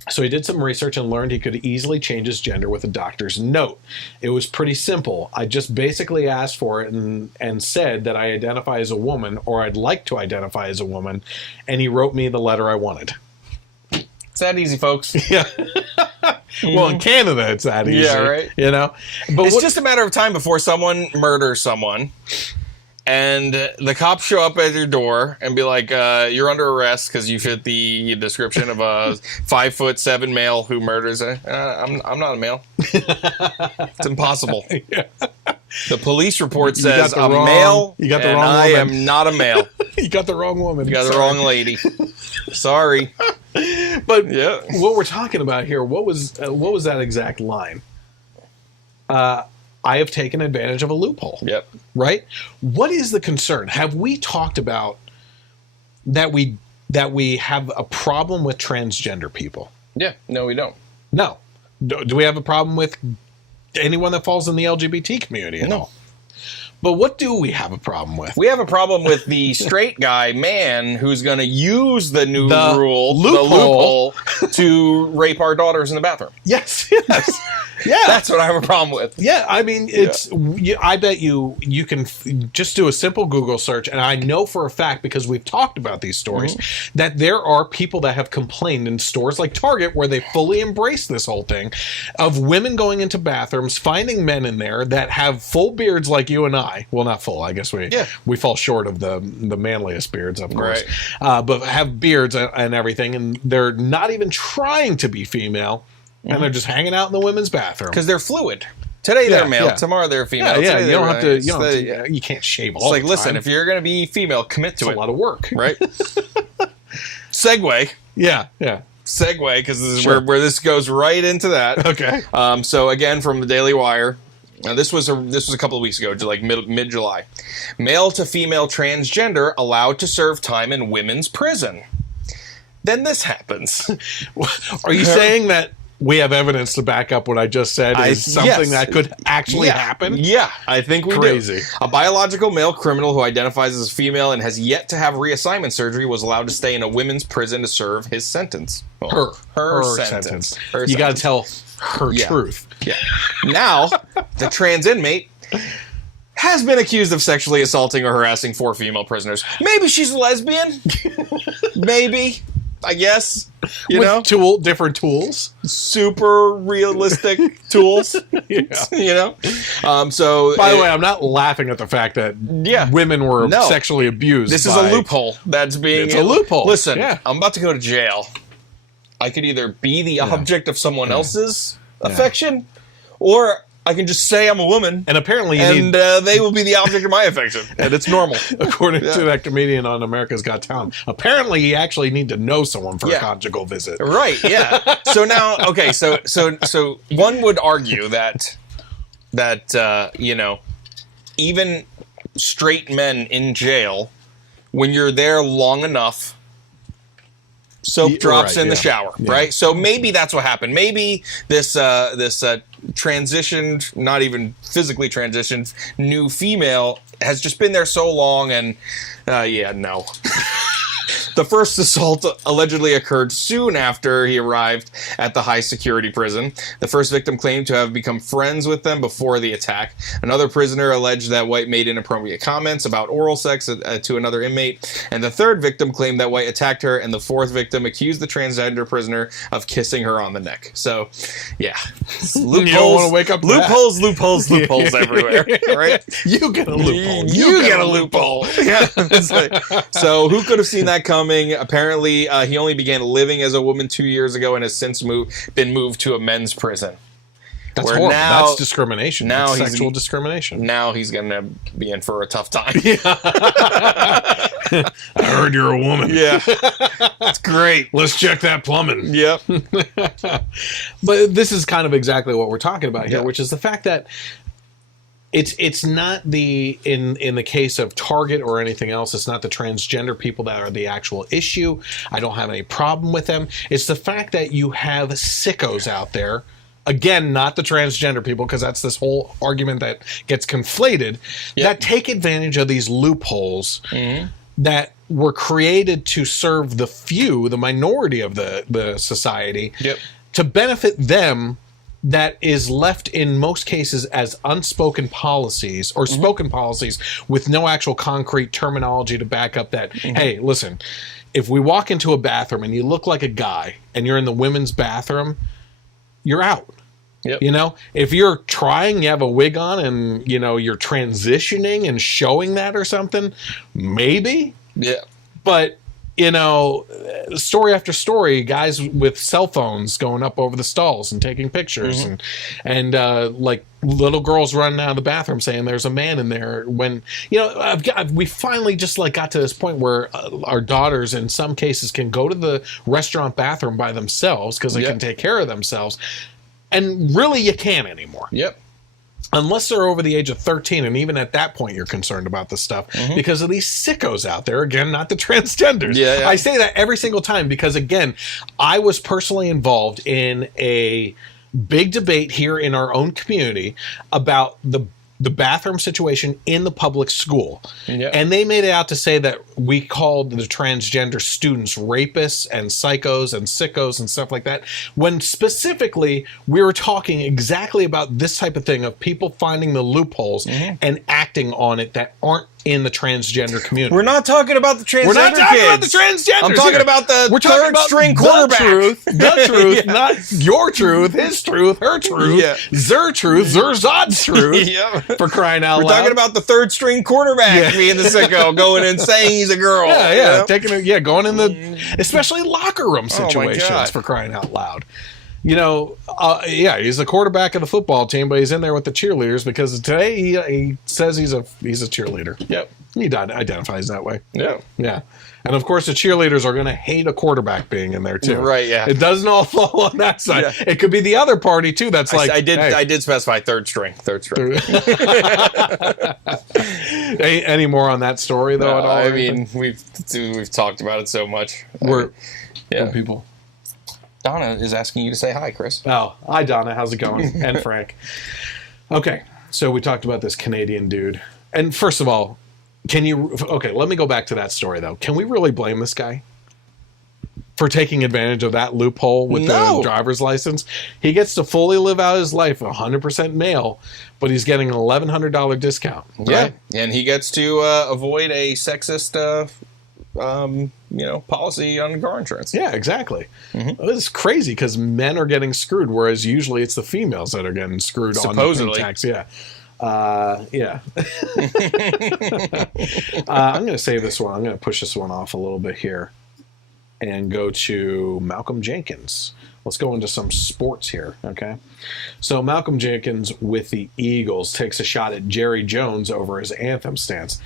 So he did some research and learned he could easily change his gender with a doctor's note. It was pretty simple. I just basically asked for it and said that I identify as a woman, or I'd like to identify as a woman, and he wrote me the letter I wanted. It's that easy, folks. Yeah. Well, in Canada, it's that easy. Yeah, right. You know? But it's just a matter of time before someone murders someone. And the cops show up at your door and be like, you're under arrest because you fit the description of a 5'7" male who murders I'm not a male. It's impossible. Yeah. The police report says I'm male, you got the wrong I woman. am not a male. You got the wrong woman. You got the wrong lady. Sorry. But what we're talking about here, what was that exact line? I have taken advantage of a loophole. Yep. Right? What is the concern? Have we talked about that we have a problem with transgender people? Yeah. No, we don't. No. Do we have a problem with anyone that falls in the LGBT community at all? But what do we have a problem with? We have a problem with the straight guy man who's going to use the new loophole to rape our daughters in the bathroom. Yes. Yeah. That's what I have a problem with. Yeah, I mean, I bet you can just do a simple Google search, and I know for a fact, because we've talked about these stories, that there are people that have complained in stores like Target, where they fully embrace this whole thing, of women going into bathrooms, finding men in there that have full beards like you and I. Well, not full. I guess we fall short of the manliest beards, of course. Right. But have beards and everything, and they're not even trying to be female. And they're just hanging out in the women's bathroom because they're fluid. Today they're male, tomorrow they're female. Yeah, you don't have to. You can't shave all. It's like, the listen, time. If you're going to be female, commit to it. It's a lot of work, right? Segue. Yeah. Segue, because this is where this goes right into that. Okay. So again, from the Daily Wire. This was a couple of weeks ago, like mid-July. Male to female transgender allowed to serve time in women's prison. Then this happens. Are you saying that we have evidence to back up what I just said is something that could actually happen? Yeah, I think we Crazy. do. A biological male criminal who identifies as female and has yet to have reassignment surgery was allowed to stay in a women's prison to serve his sentence. Well, her sentence. You got to tell her truth. Yeah. Now, the trans inmate has been accused of sexually assaulting or harassing 4 female prisoners. Maybe she's a lesbian. Maybe. I guess. You know? Different tools. Super realistic tools. You know? So by the way, I'm not laughing at the fact that women were sexually abused. This is a loophole that's being... It's a loophole. Listen, I'm about to go to jail. I could either be the object of someone else's affection, or I can just say I'm a woman. And apparently they will be the object of my affection. And it's normal. According to that comedian on America's Got Talent. Apparently you actually need to know someone for a conjugal visit. Right, yeah. So now, okay, so one would argue that even straight men in jail, when you're there long enough, soap drops in the shower, right? So maybe that's what happened. Maybe this transitioned, not even physically transitioned, new female has just been there so long, and no. The first assault allegedly occurred soon after he arrived at the high-security prison. The first victim claimed to have become friends with them before the attack. Another prisoner alleged that White made inappropriate comments about oral sex to another inmate. And the third victim claimed that White attacked her, and the fourth victim accused the transgender prisoner of kissing her on the neck. So, loopholes, you don't want to wake up loopholes everywhere, right? You get a loophole. You get a loophole. Yeah. It's like, so who could have seen that coming? Apparently, he only began living as a woman 2 years ago and has since been moved to a men's prison. That's horrible. That's discrimination. That's sexual discrimination. Now he's going to be in for a tough time. I heard you're a woman. Yeah. That's great. Let's check that plumbing. Yep. But this is kind of exactly what we're talking about here, which is the fact that it's not in the case of Target or anything else, it's not the transgender people that are the actual issue. I don't have any problem with them. It's the fact that you have sickos out there. Again, not the transgender people, because that's this whole argument that gets conflated, that take advantage of these loopholes that were created to serve the few, the minority of the society, to benefit them, that is left in most cases as unspoken policies or spoken policies with no actual concrete terminology to back up that, hey, listen, if we walk into a bathroom and you look like a guy and you're in the women's bathroom, you're out. Yep. You know, if you're trying, you have a wig on and, you know, you're transitioning and showing that or something, maybe. Yeah. But, you know, story after story, guys with cell phones going up over the stalls and taking pictures and like little girls running out of the bathroom saying there's a man in there when, you know, we finally just like got to this point where our daughters in some cases can go to the restaurant bathroom by themselves because they can take care of themselves. And really, you can't anymore. Yep. Unless they're over the age of 13, and even at that point, you're concerned about this stuff because of these sickos out there. Again, not the transgenders. I say that every single time because, again, I was personally involved in a big debate here in our own community about the bathroom situation in the public school. And they made it out to say that we called the transgender students rapists and psychos and sickos and stuff like that, when specifically we were talking exactly about this type of thing of people finding the loopholes and acting on it that aren't in the transgender community. We're not talking about the transgender We're not talking about the transgenders. I'm talking about the third string quarterback. The truth, not your truth, his truth, her truth, Zer truth, Zerzod's truth. For crying out loud. We're talking about the third string quarterback being the sicko, going and saying he's a girl. Going in the, especially locker room situations, for crying out loud. You know, he's the quarterback of the football team, but he's in there with the cheerleaders because today he says he's a cheerleader. Yep. He identifies that way. Yeah. Yeah. And of course, the cheerleaders are going to hate a quarterback being in there too. Right. Yeah. It doesn't all fall on that side. Yeah. It could be the other party too. That's like I did specify third string. Any more on that story though? At all? I mean, we've talked about it so much. People. Donna is asking you to say hi, Chris. Oh, hi, Donna. How's it going? And Frank. Okay, so we talked about this Canadian dude. And first of all, let me go back to that story, though. Can we really blame this guy for taking advantage of that loophole with the driver's license? He gets to fully live out his life 100% male, but he's getting an $1,100 discount. Right? Yeah, and he gets to avoid a sexist policy on car insurance. Yeah, exactly. It's crazy because men are getting screwed, whereas usually it's the females that are getting screwed supposedly. On the tax. I'm going to save this one. I'm going to push this one off a little bit here and go to Malcolm Jenkins. Let's go into some sports here, okay? So Malcolm Jenkins with the Eagles takes a shot at Jerry Jones over his anthem stance.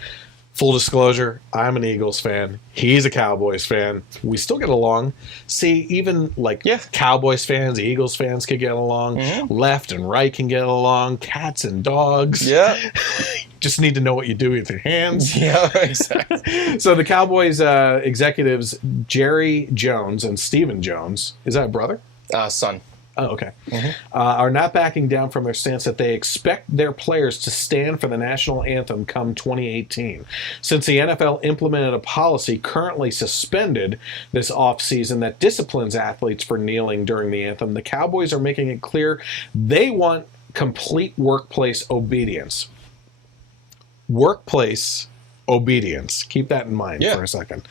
Full disclosure, I'm an Eagles fan. He's a Cowboys fan. We still get along. See, even Cowboys fans, Eagles fans can get along. Left and right can get along. Cats and dogs. Yeah. Just need to know what you do with your hands. Yeah, exactly. So the Cowboys executives, Jerry Jones and Stephen Jones, is that a brother? Son. Oh, okay. Are not backing down from their stance that they expect their players to stand for the national anthem come 2018. Since the NFL implemented a policy currently suspended this offseason that disciplines athletes for kneeling during the anthem, the Cowboys are making it clear they want complete workplace obedience. Workplace obedience. Keep that in mind for a second.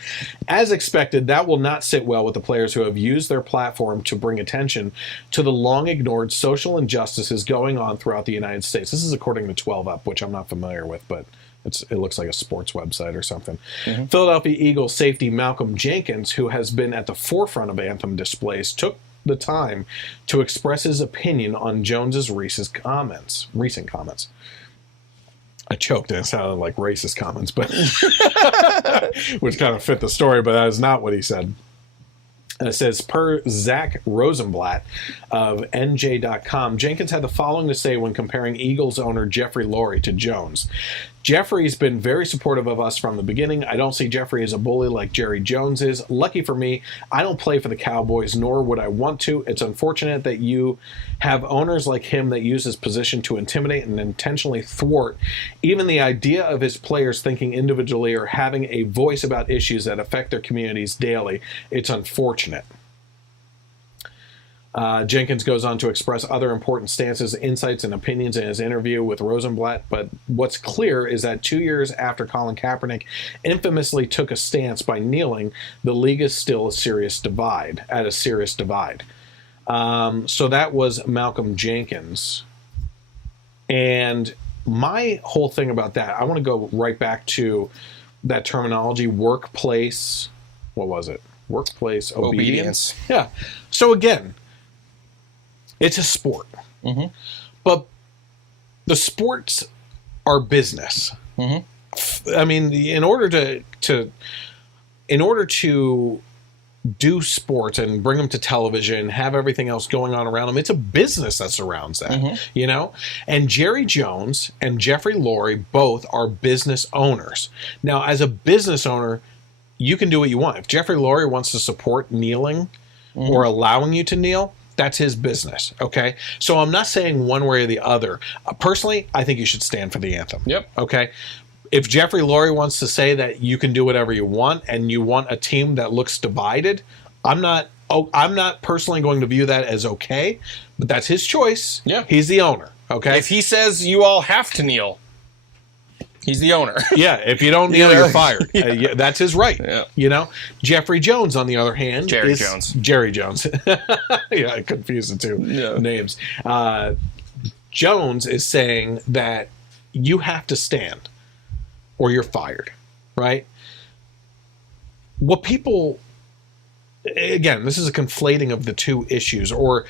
As expected, that will not sit well with the players who have used their platform to bring attention to the long-ignored social injustices going on throughout the United States. This is according to 12 Up, which I'm not familiar with, but it looks like a sports website or something. Philadelphia Eagles safety Malcolm Jenkins, who has been at the forefront of anthem displays, took the time to express his opinion on Jones's recent comments. I choked and it sounded like racist comments, but which kind of fit the story, but that is not what he said. And it says, per Zach Rosenblatt of NJ.com, Jenkins had the following to say when comparing Eagles owner Jeffrey Lurie to Jones. Jeffrey's been very supportive of us from the beginning. I don't see Jeffrey as a bully like Jerry Jones is. Lucky for me, I don't play for the Cowboys, nor would I want to. It's unfortunate that you have owners like him that use his position to intimidate and intentionally thwart even the idea of his players thinking individually or having a voice about issues that affect their communities daily. It's unfortunate. Jenkins goes on to express other important stances, insights, and opinions in his interview with Rosenblatt, but what's clear is that 2 years after Colin Kaepernick infamously took a stance by kneeling, the league is still a serious divide. So that was Malcolm Jenkins. And my whole thing about that, I want to go right back to that terminology, workplace, what was it? Workplace obedience. Yeah. So again, it's a sport, but the sports are business. I mean, in order to do sports and bring them to television and have everything else going on around them, it's a business that surrounds that, you know? And Jerry Jones and Jeffrey Lurie both are business owners. Now, as a business owner, you can do what you want. If Jeffrey Lurie wants to support kneeling or allowing you to kneel, that's his business, okay? So I'm not saying one way or the other. Personally, I think you should stand for the anthem. Yep. Okay? If Jeffrey Lurie wants to say that you can do whatever you want and you want a team that looks divided, I'm not personally going to view that as okay, but that's his choice. Yeah. He's the owner, okay? If he says you all have to kneel, he's the owner. Yeah, if you don't kneel, you're fired. Yeah, that's his right. Yeah. You know, Jeffrey Jones, on the other hand, Jerry Jones. Yeah, I confused the two names. Jones is saying that you have to stand or you're fired, right? What people, again, this is a conflating of the two issues, or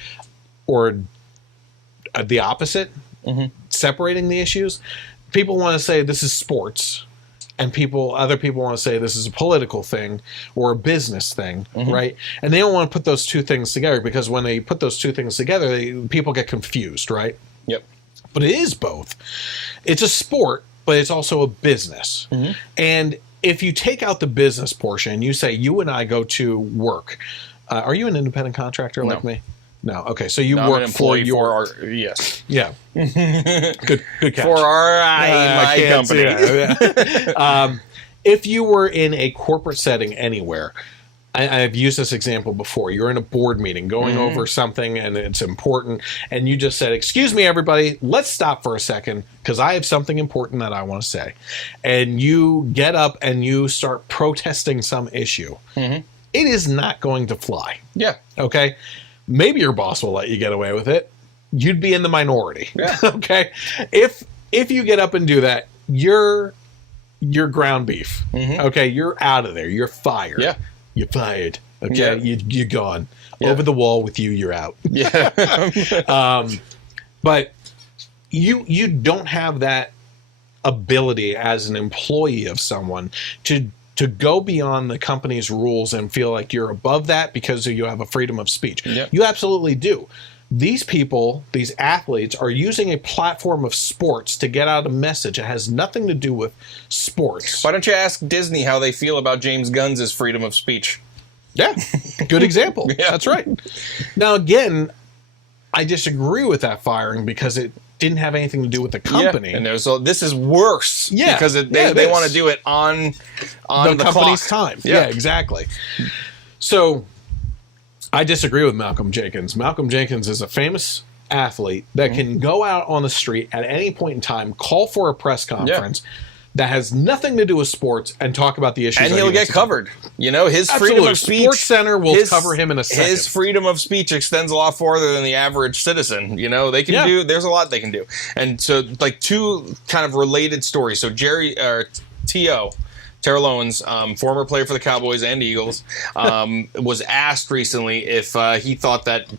the opposite, separating the issues. People want to say this is sports, and other people want to say this is a political thing or a business thing, right? And they don't want to put those two things together, because when they put those two things together, people get confused, right? Yep. But it is both. It's a sport, but it's also a business. And if you take out the business portion, you say you and I go to work. Are you an independent contractor like me? No. Okay. So you work for your... yes. Yeah. Good catch. For my company. Yeah. If you were in a corporate setting anywhere, I've used this example before. You're in a board meeting going over something and it's important, and you just said, "Excuse me, everybody, let's stop for a second because I have something important that I want to say." And you get up and you start protesting some issue. It is not going to fly. Yeah. Okay? Maybe your boss will let you get away with it. You'd be in the minority. Yeah. Okay? If you get up and do that, you're ground beef. Okay? You're out of there. You're fired. Yeah. You're fired. Okay? Yeah. You're gone. Yeah. Over the wall with you, you're out. Yeah. But you don't have that ability as an employee of someone to go beyond the company's rules and feel like you're above that because you have a freedom of speech. Yep. You absolutely do. These people, these athletes, are using a platform of sports to get out a message. It has nothing to do with sports. Why don't you ask Disney how they feel about James Gunn's freedom of speech? Yeah, good example. Yeah. That's right. Now, again, I disagree with that firing because it didn't have anything to do with the company. Yeah. And this is worse. Yeah, because they want to do it on the company's clock. Time. Yeah, exactly. So I disagree with Malcolm Jenkins. Malcolm Jenkins is a famous athlete that can go out on the street at any point in time, call for a press conference that has nothing to do with sports, and talk about the issues. And he'll get covered. You know, his freedom of speech. Sports Center will cover him in a second. His freedom of speech extends a lot farther than the average citizen. You know, they can do. There's a lot they can do. And so, like, two kind of related stories. So T.O., Terrell Owens, former player for the Cowboys and Eagles, was asked recently if he thought that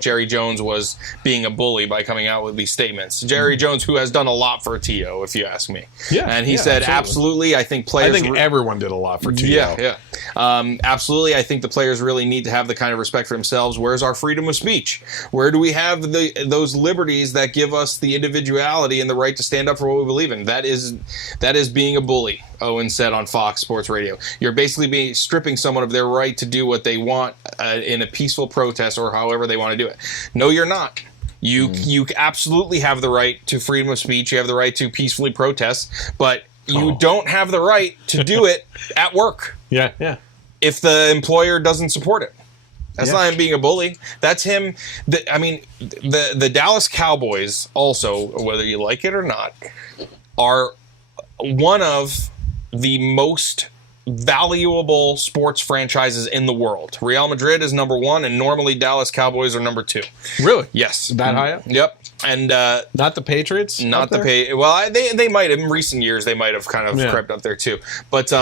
Jerry Jones was being a bully by coming out with these statements. Jerry Jones, who has done a lot for T.O., if you ask me. Yeah, and he said, absolutely, I think players... I think everyone did a lot for T.O. Yeah. Absolutely, I think the players really need to have the kind of respect for themselves. Where's our freedom of speech? Where do we have those liberties that give us the individuality and the right to stand up for what we believe in? That is being a bully, Owens said on Fox Sports Radio. You're basically stripping someone of their right to do what they want in a peaceful protest or however they want to do it. No, you're not. You absolutely have the right to freedom of speech. You have the right to peacefully protest, but you don't have the right to do it at work. Yeah. If the employer doesn't support it. That's not him being a bully. That's him. The Dallas Cowboys also, whether you like it or not, are one of the most valuable sports franchises in the world. Real Madrid is number 1, and normally Dallas Cowboys are number 2. Really? Yes. That high up? Yep. And not the Patriots? Not the Well, they might have in recent years. They might have kind of crept up there too. But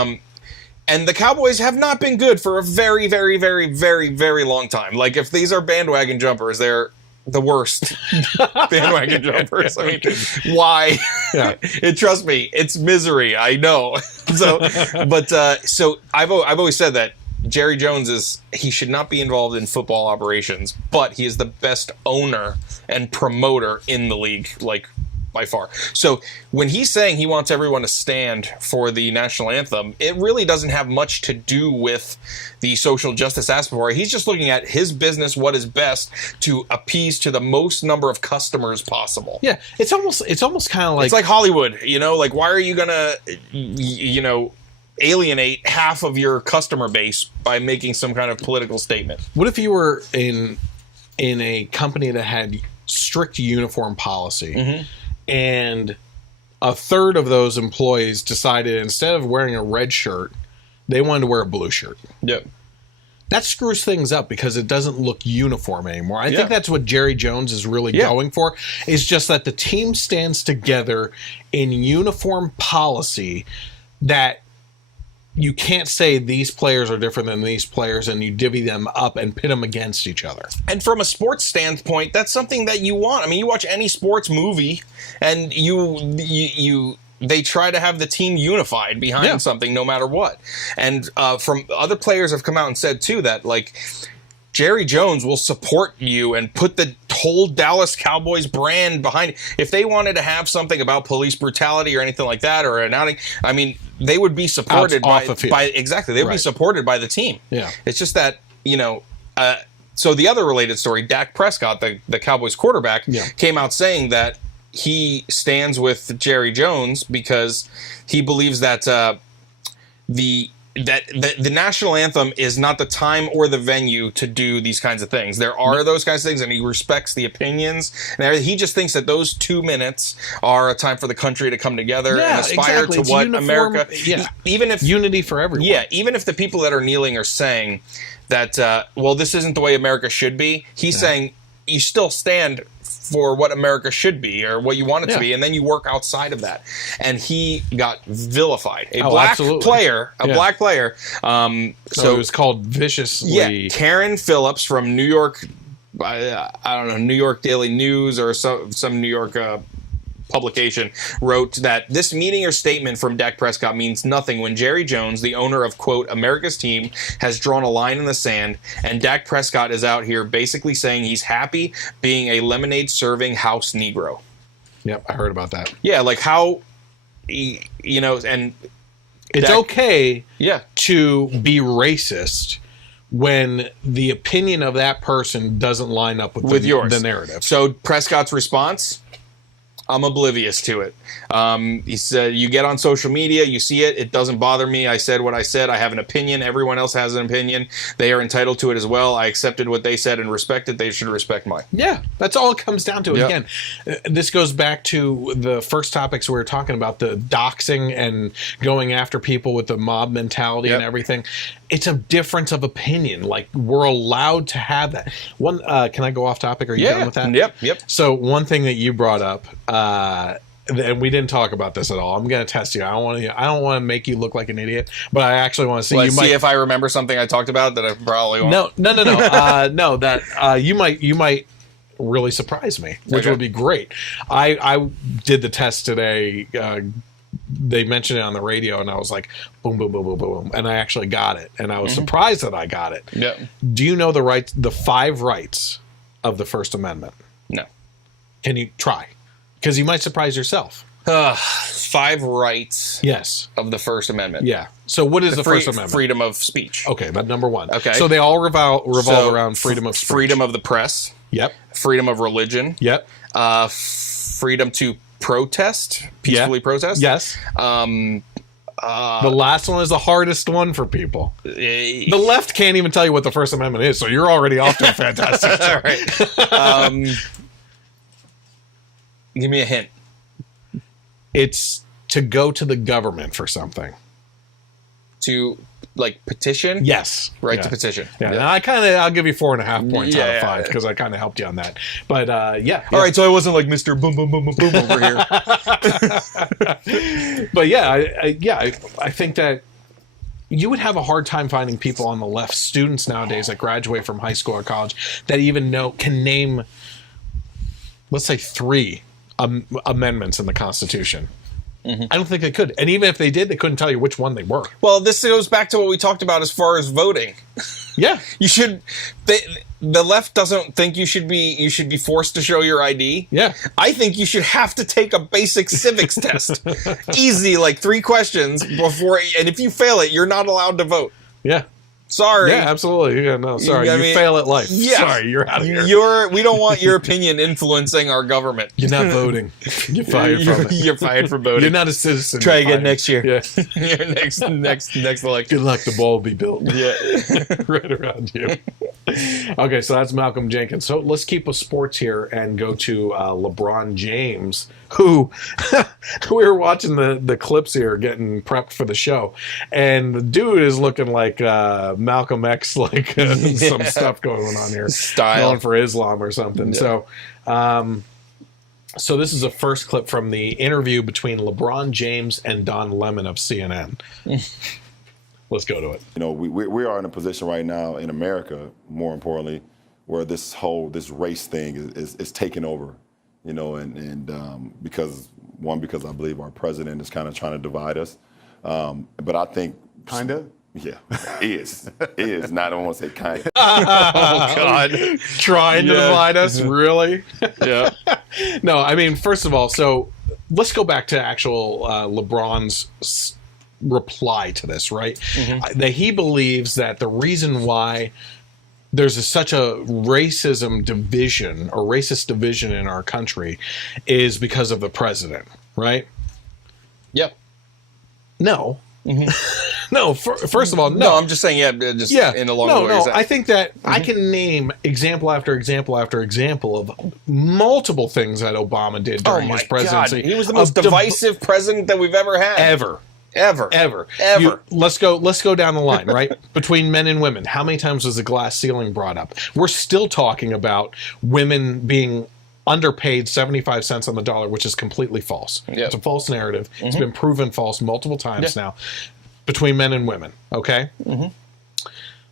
and the Cowboys have not been good for a very, very, very, very, very long time. Like, if these are bandwagon jumpers, they're the worst bandwagon jumpers. I mean, why? Yeah. Trust me, it's misery. I know. So I've always said that Jerry Jones he should not be involved in football operations, but he is the best owner and promoter in the league, like, by far. So when he's saying he wants everyone to stand for the national anthem, it really doesn't have much to do with the social justice aspect. He's just looking at his business, what is best to appease to the most number of customers possible. Yeah, it's almost kind of like... It's like Hollywood, like, why are you going to, alienate half of your customer base by making some kind of political statement? What if you were in a company that had strict uniform policy, and a third of those employees decided instead of wearing a red shirt, they wanted to wear a blue shirt? Yep. That screws things up because it doesn't look uniform anymore. I think that's what Jerry Jones is really going for, is just that the team stands together in uniform policy, that you can't say these players are different than these players and you divvy them up and pit them against each other. And from a sports standpoint, that's something that you want. I mean, you watch any sports movie and they try to have the team unified behind something no matter what. And from other players have come out and said too that, like, Jerry Jones will support you and put the whole Dallas Cowboys brand behind it. If they wanted to have something about police brutality or anything like that, or an outing, I mean, they would be supported by exactly. They would be supported by the team. Yeah. It's just that, so the other related story, Dak Prescott, the Cowboys quarterback, came out saying that he stands with Jerry Jones because he believes that the national anthem is not the time or the venue to do these kinds of things. There are those kinds of things, and he respects the opinions. And he just thinks that those 2 minutes are a time for the country to come together and aspire to what America... Even if unity for everyone. Yeah, even if the people that are kneeling are saying that, well, this isn't the way America should be, he's saying you still stand for what America should be or what you want it to be, and then you work outside of that. And he got vilified. A black player. So it was called viciously. Yeah, Karen Phillips from New York, I don't know, New York Daily News or some New York publication wrote that this meeting or statement from Dak Prescott means nothing when Jerry Jones, the owner of, quote, America's team, has drawn a line in the sand, and Dak Prescott is out here basically saying he's happy being a lemonade-serving house Negro. Yep, I heard about that. Yeah, like how, and... It's okay to be racist when the opinion of that person doesn't line up with yours. The narrative. So Prescott's response... I'm oblivious to it. He said, you get on social media, you see it, it doesn't bother me. I said what I said. I have an opinion. Everyone else has an opinion. They are entitled to it as well. I accepted what they said and respect it. They should respect mine. Yeah, that's all it comes down to. Yep. Again, this goes back to the first topics we were talking about, the doxing and going after people with the mob mentality and everything. It's a difference of opinion. Like, we're allowed to have that. One, can I go off topic? Are you done with that? Yep. So one thing that you brought up, and we didn't talk about this at all. I'm going to test you. I don't want to make you look like an idiot, but I actually want to see. Let's see if I remember something I talked about that I probably won't. No. No, that you might really surprise me, which would be great. I did the test today. They mentioned it on the radio, and I was like, boom, boom, boom, boom, boom, and I actually got it, and I was surprised that I got it. Yeah. Do you know the 5 rights of the First Amendment? No. Can you try? Because you might surprise yourself. 5 rights. Yes. Of the First Amendment. Yeah. So what is the First Amendment? Freedom of speech. Okay, that's number 1. Okay. So they all revolve around freedom of speech. Freedom of the press. Yep. Freedom of religion. Yep. Freedom to protest, peacefully protest. Yes. The last one is the hardest one for people. The left can't even tell you what the First Amendment is, so you're already off to a fantastic start. Right. Give me a hint. It's to go to the government for something. To petition? Yes. Right to petition. Yeah. Now I'll give you 4.5 points out of 5 because I kind of helped you on that. But yeah. All right, so I wasn't like Mr. Boom Boom Boom Boom Boom over here. But yeah, I think that you would have a hard time finding people on the left, students nowadays that graduate from high school or college, that even can name, let's say, 3 amendments in the Constitution. I don't think they could. And even if they did, they couldn't tell you which one they were. Well, this goes back to what we talked about as far as voting. Yeah. The left doesn't think you should be forced to show your ID. Yeah. I think you should have to take a basic civics test. Easy, 3 questions before, and if you fail it, you're not allowed to vote. Yeah. Sorry. Yeah, absolutely. Yeah, no, sorry. You fail at life. Yeah. Sorry, you're out of here. We don't want your opinion influencing our government. You're not voting. You're fired from it. You're fired from voting. You're not a citizen. Try again next year. Yeah. Your next election. Good luck. The ball will be built. Yeah. Right around you. Okay, so that's Malcolm Jenkins. So let's keep with sports here and go to LeBron James, who we were watching the clips here, getting prepped for the show, and the dude is looking like Malcolm X, some stuff going on here, going for Islam or something. Yeah. So this is a first clip from the interview between LeBron James and Don Lemon of CNN. Let's go to it. We are in a position right now in America, more importantly, where this race thing is taking over. Because I believe our president is kind of trying to divide us. But I think kind of. Yeah, is. Not, I don't want to say kind of. Oh, God. Trying to divide us? Really? Yeah. No, I mean, first of all, so let's go back to actual LeBron's reply to this, right? That he believes that the reason why there's such a racist division in our country is because of the president, right? Yep. No. No, first of all, no. No, I'm just saying, in a long way. No, I think that I can name example after example after example of multiple things that Obama did during his presidency. God. He was the most divisive president that we've ever had. Ever. Let's go down the line, right? Between men and women. How many times was the glass ceiling brought up? We're still talking about women being underpaid 75 cents on the dollar, which is completely false. Yep. It's a false narrative. It's been proven false multiple times now. Between men and women, okay?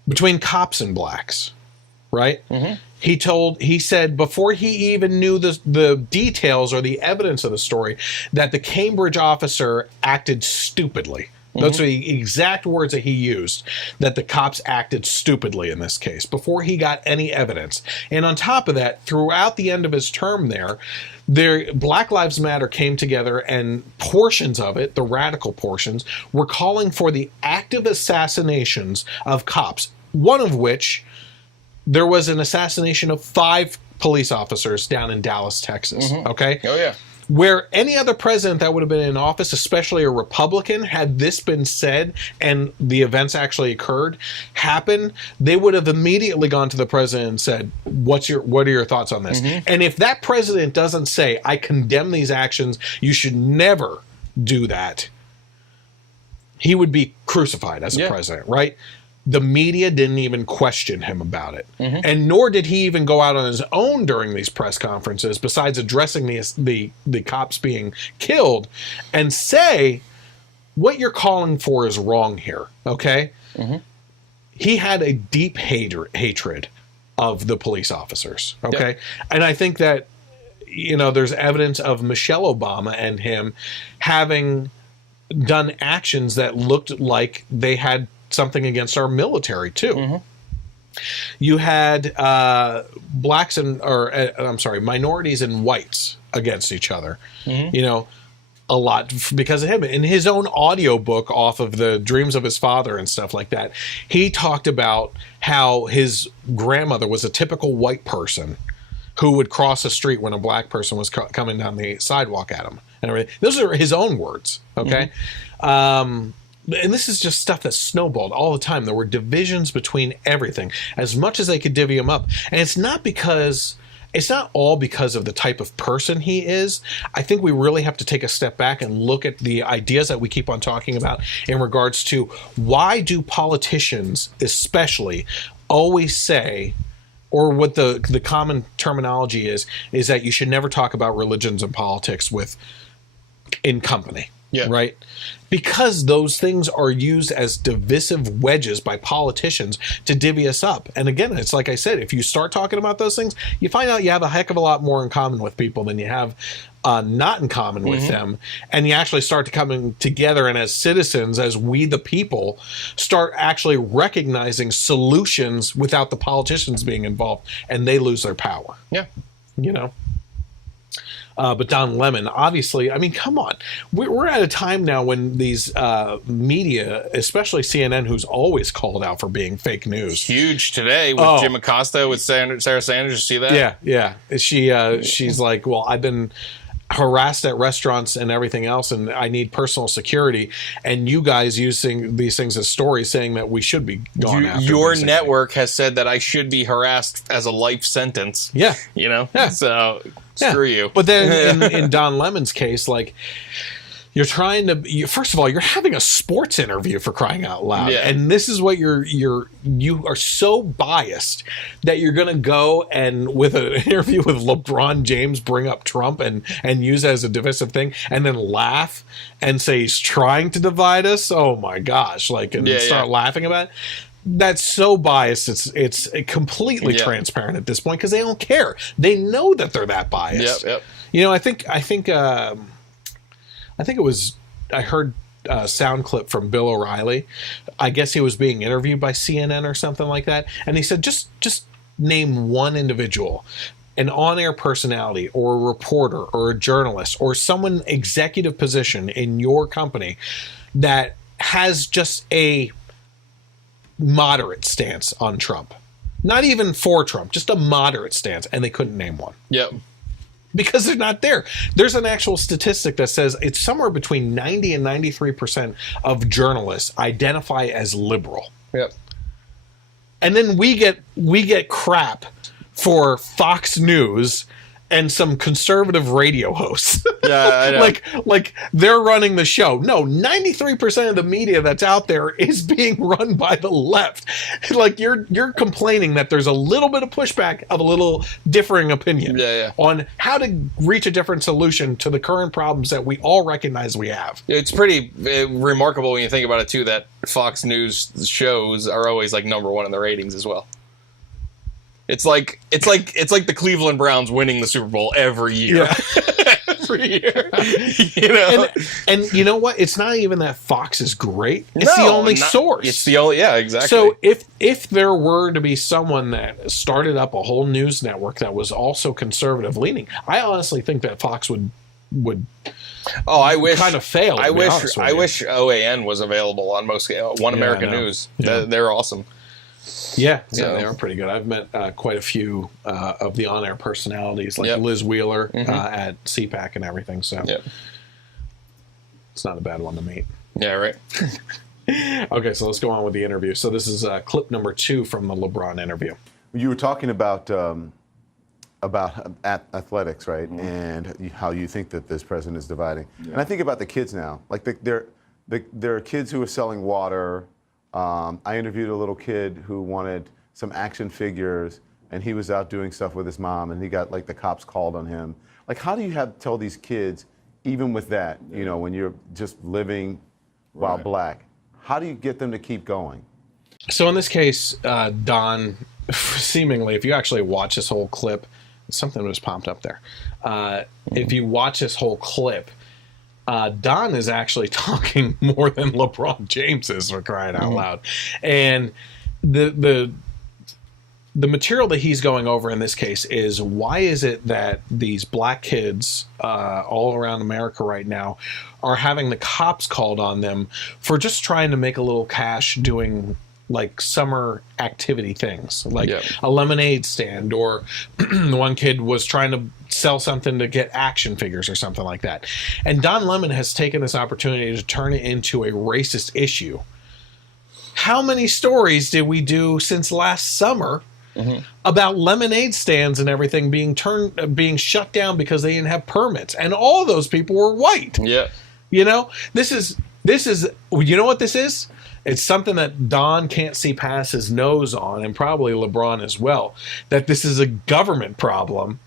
Between cops and blacks, right? He said before he even knew the details or the evidence of the story that the Cambridge officer acted stupidly. Those are the exact words that he used, that the cops acted stupidly in this case, before he got any evidence. And on top of that, throughout the end of his term there, Black Lives Matter came together, and portions of it, the radical portions, were calling for the active assassinations of cops, one of which there was an assassination of 5 police officers down in Dallas, Texas. Okay? Oh, yeah. Where any other president that would have been in office, especially a Republican, had this been said and the events actually happened, they would have immediately gone to the president and said, what are your thoughts on this? And if that president doesn't say, I condemn these actions, you should never do that, he would be crucified as a president, right? the media didn't even question him about it. And nor did he even go out on his own during these press conferences, besides addressing the cops being killed, and say, what you're calling for is wrong here, okay? He had a deep hatred of the police officers, okay? Yep. And I think that, there's evidence of Michelle Obama and him having done actions that looked like they had something against our military too. You had minorities and whites against each other. A lot because of him. In his own audiobook off of the Dreams of His Father and stuff like that, he talked about how his grandmother was a typical white person who would cross the street when a black person was coming down the sidewalk at him and everything. Those are his own words, okay? And this is just stuff that snowballed all the time. There were divisions between everything, as much as they could divvy him up. And it's not all because of the type of person he is. I think we really have to take a step back and look at the ideas that we keep on talking about in regards to why do politicians especially always say, or what the common terminology is that you should never talk about religions and politics in company. Yeah. Right? Because those things are used as divisive wedges by politicians to divvy us up. And again, it's like I said, if you start talking about those things, you find out you have a heck of a lot more in common with people than you have not in common with them. And you actually start to coming together, and as citizens, as we the people, start actually recognizing solutions without the politicians being involved, and they lose their power. Yeah. But Don Lemon, obviously, I mean, come on. We're at a time now when these media, especially CNN, who's always called out for being fake news. Huge today with Jim Acosta, with Sarah Sanders. You see that? Yeah. She's like, well, I've been harassed at restaurants and everything else, and I need personal security. And you guys using these things as stories, saying that we should be gone after. Your basically. Network has said that I should be harassed as a life sentence. Yeah. So screw you. But then in Don Lemon's case, like, you're trying to, first of all, you're having a sports interview, for crying out loud. Yeah. And this is what you are so biased that you're going to go and with an interview with LeBron James, bring up Trump and use it as a divisive thing, and then laugh and say he's trying to divide us. Oh my gosh. Start laughing about it. That's so biased. It's completely transparent at this point, because they don't care. They know that they're that biased. Yep. I heard a sound clip from Bill O'Reilly. I guess he was being interviewed by CNN or something like that. And he said, just name one individual, an on-air personality or a reporter or a journalist or someone executive position in your company that has just a moderate stance on Trump. Not even for Trump, just a moderate stance. And they couldn't name one. Yep. Because they're not there. There's an actual statistic that says it's somewhere between 90 and 93% of journalists identify as liberal. Yep. And then we get crap for Fox News and some conservative radio hosts. Yeah, I know. like they're running the show. No, 93% of the media that's out there is being run by the left. Like, you're complaining that there's a little bit of pushback of a little differing opinion on how to reach a different solution to the current problems that we all recognize we have. It's pretty remarkable when you think about it too, that Fox News shows are always like number one in the ratings as well. It's like the Cleveland Browns winning the Super Bowl every year. Yeah. Every year. And you know what? It's not even that Fox is great. It's the only source. It's the only, exactly. So if there were to be someone that started up a whole news network that was also conservative leaning, I honestly think that Fox would I wish kind of fail. I wish OAN was available on most One American News. Yeah. They're awesome. Yeah, they were pretty good. I've met quite a few of the on-air personalities, like Liz Wheeler at CPAC and everything. So it's not a bad one to meet. Yeah, right. Okay, so let's go on with the interview. So this is clip number 2 from the LeBron interview. You were talking about athletics, right? Mm-hmm. And how you think that this president is dividing. Yeah. And I think about the kids now. Like there are kids who are selling water. I interviewed a little kid who wanted some action figures, and he was out doing stuff with his mom, and he got like the cops called on him. Like, how do you tell these kids, even with that, you know, when you're just living while black, how do you get them to keep going? So in this case, Don, seemingly, if you actually watch this whole clip, something was popped up there. If you watch this whole clip, Don is actually talking more than LeBron James is, for crying out loud. And the material that he's going over in this case is, why is it that these black kids all around America right now are having the cops called on them for just trying to make a little cash doing like summer activity things, like a lemonade stand, or one kid was trying to sell something to get action figures or something like that. And Don Lemmon has taken this opportunity to turn it into a racist issue. How many stories did we do since last summer about lemonade stands and everything being shut down because they didn't have permits, and all those people were white? Yeah. You know, this is you know what this is? It's something that Don can't see past his nose on, and probably LeBron as well, that this is a government problem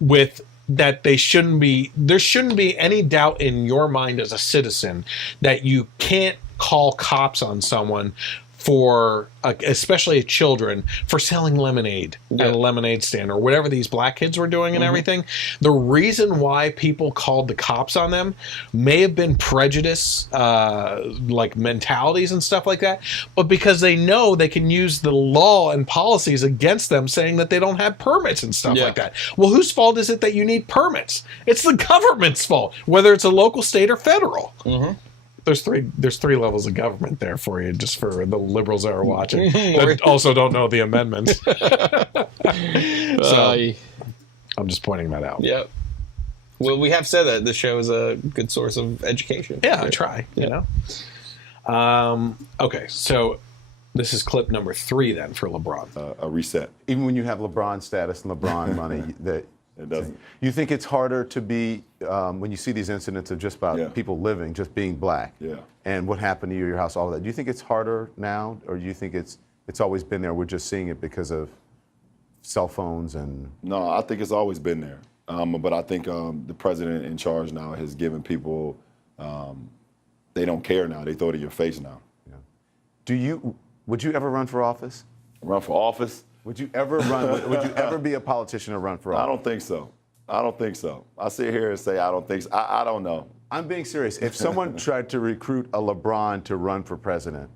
with that there shouldn't be any doubt in your mind as a citizen that you can't call cops on someone for, especially children, for selling lemonade at a lemonade stand or whatever these black kids were doing and everything. The reason why people called the cops on them may have been prejudice, like mentalities and stuff like that, but because they know they can use the law and policies against them, saying that they don't have permits and stuff like that. Well, whose fault is it that you need permits? It's the government's fault, whether it's a local, state, or federal. There's three levels of government there for you, just for the liberals that are watching that also don't know the amendments. So I'm just pointing that out. Yep. Well, we have said that the show is a good source of education. Yeah, I try. You know. Okay, so this is clip number 3 then for LeBron. A reset. Even when you have LeBron status and LeBron money, that it doesn't. You think it's harder to be when you see these incidents of just about people living, just being black, and what happened to you, your house, all of that. Do you think it's harder now, or do you think it's always been there? We're just seeing it because of cell phones and. No, I think it's always been there. But I think the president in charge now has given people, they don't care now. They throw it in your face now. Yeah. Would you ever run for office? Run for office? Would you ever run? Would you ever be a politician or run for office? I don't think so. I don't think so. I sit here and say I don't think so. I don't know. I'm being serious. If someone tried to recruit a LeBron to run for president,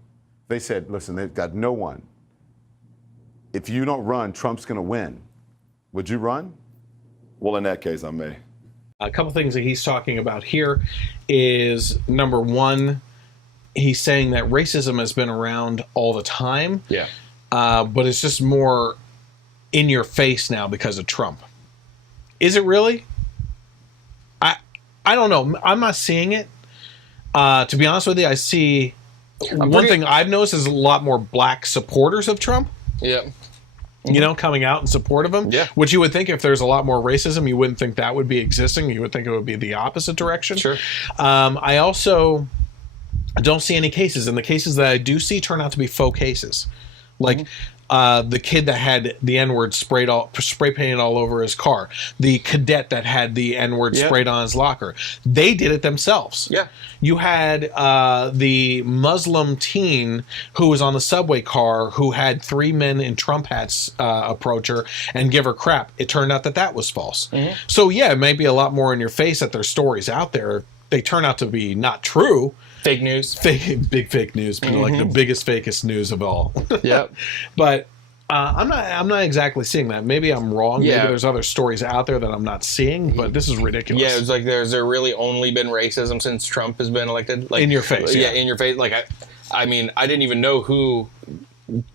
they said, listen, they've got no one. If you don't run, Trump's going to win. Would you run? Well, in that case, I may. A couple things that he's talking about here is, number one, he's saying that racism has been around all the time. Yeah. But it's just more in your face now because of Trump. Is it really? I don't know. I'm not seeing it. To be honest with you, I see one thing I've noticed is a lot more black supporters of Trump. Yeah. You know, coming out in support of him. Yeah. Which you would think, if there's a lot more racism, you wouldn't think that would be existing. You would think it would be the opposite direction. Sure. I also don't see any cases, and the cases that I do see turn out to be faux cases. Like the kid that had the N-word spray painted all over his car, the cadet that had the N-word sprayed on his locker. They did it themselves. Yeah. You had the Muslim teen who was on the subway car who had 3 men in Trump hats approach her and give her crap. It turned out that was false. So yeah, it may be a lot more in your face that there's stories out there. They turn out to be not true. Fake news. Big fake news, like the biggest, fakest news of all. Yep. But I'm not exactly seeing that. Maybe I'm wrong. Yeah. Maybe there's other stories out there that I'm not seeing, but this is ridiculous. Yeah, it's like there's really only been racism since Trump has been elected. Like, in your face. Yeah, in your face. Like I mean, I didn't even know who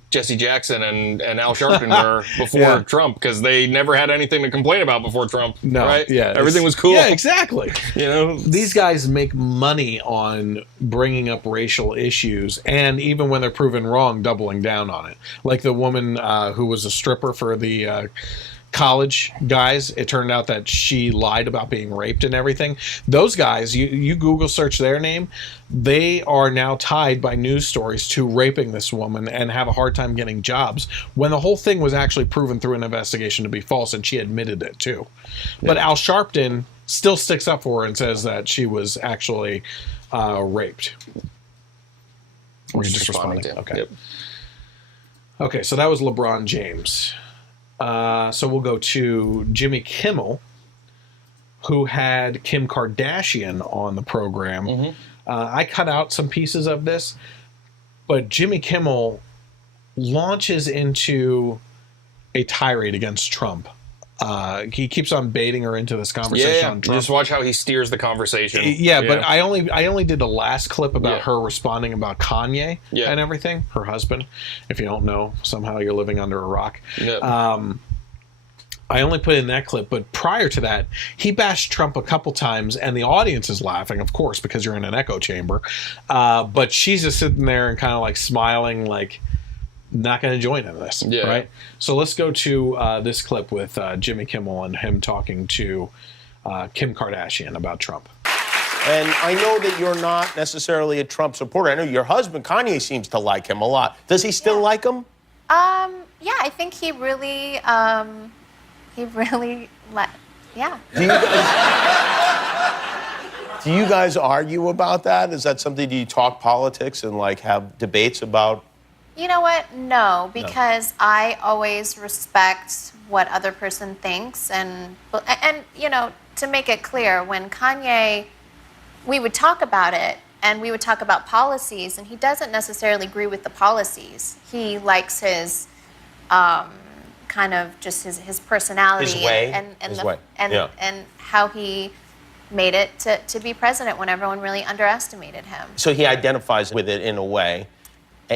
Jesse Jackson and Al Sharpton were before Trump, because they never had anything to complain about before Trump. No, right? Yeah, everything was cool. Yeah, exactly. You know, these guys make money on bringing up racial issues, and even when they're proven wrong, doubling down on it. Like the woman who was a stripper for the college guys, it turned out that she lied about being raped and everything. Those guys, you Google search their name, they are now tied by news stories to raping this woman and have a hard time getting jobs when the whole thing was actually proven through an investigation to be false, and she admitted it too. But Al Sharpton still sticks up for her and says that she was actually raped. Or just responding. Okay. Yep. Okay, so that was LeBron James. So we'll go to Jimmy Kimmel, who had Kim Kardashian on the program. I cut out some pieces of this, but Jimmy Kimmel launches into a tirade against Trump. He keeps on baiting her into this conversation on Trump. Just watch how he steers the conversation. Yeah, but I only did the last clip about her responding about Kanye and everything, her husband. If you don't know, somehow you're living under a rock. I only put in that clip, but prior to that, he bashed Trump a couple times, and the audience is laughing, of course, because you're in an echo chamber. But she's just sitting there and kind of like smiling, like not going to join in this, right? So let's go to this clip with Jimmy Kimmel and him talking to Kim Kardashian about Trump. And I know that you're not necessarily a Trump supporter. I know your husband, Kanye, seems to like him a lot. Does he still like him? Yeah, I think he really, yeah. Do you guys argue about that? Is that something, do you talk politics and like have debates about? You know what? No, because I always respect what other person thinks, and you know, to make it clear, when Kanye, we would talk about it and we would talk about policies, and he doesn't necessarily agree with the policies. He likes his kind of just his personality, his way, and how he made it to be president when everyone really underestimated him. So he identifies with it in a way,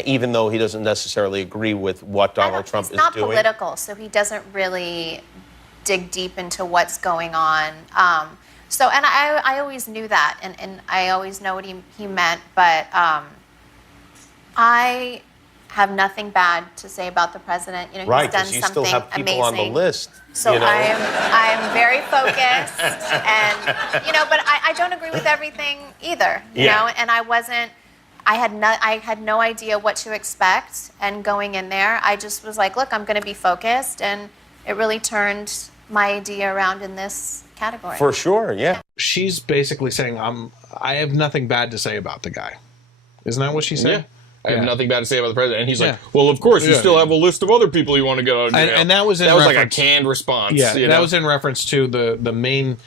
even though he doesn't necessarily agree with what Donald Trump is doing. He's not political, so he doesn't really dig deep into what's going on. So, and I always knew that, and I always know what he meant, but I have nothing bad to say about the president. You know, he's done something amazing. Right, because you still have people on the list. So you know? I'm very focused, and you know, but I don't agree with everything either. You know, and I had no idea what to expect, and going in there, I just was like, look, I'm going to be focused, and it really turned my idea around in this category. For sure, yeah. She's basically saying, I have nothing bad to say about the guy. Isn't that what she said? Yeah. I have nothing bad to say about the president. And he's like, well, of course, you still have a list of other people you want to get out of jail. And that was like a canned response. Yeah, that was in reference to the main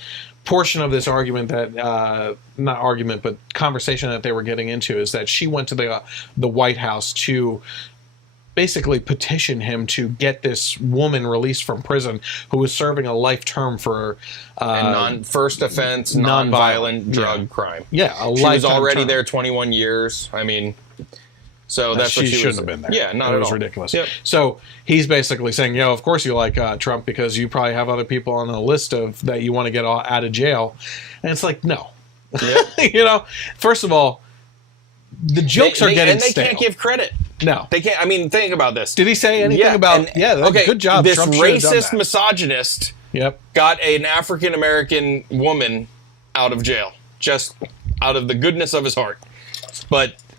portion of this argument that, not argument, but conversation that they were getting into, is that she went to the White House to basically petition him to get this woman released from prison who was serving a life term for first offense, non-violent drug crime. Yeah, she was already there 21 years. I mean, so that's what she shouldn't have been there. Yeah, not at all. It was ridiculous. Yep. So he's basically saying, of course you like Trump because you probably have other people on the list that you want to get out of jail. And it's like, no. Yep. You know, first of all, the jokes are getting stale. And they can't give credit. No. They can't. I mean, think about this. Did he say anything about... good job. This Trump racist misogynist got an African-American woman out of jail, just out of the goodness of his heart.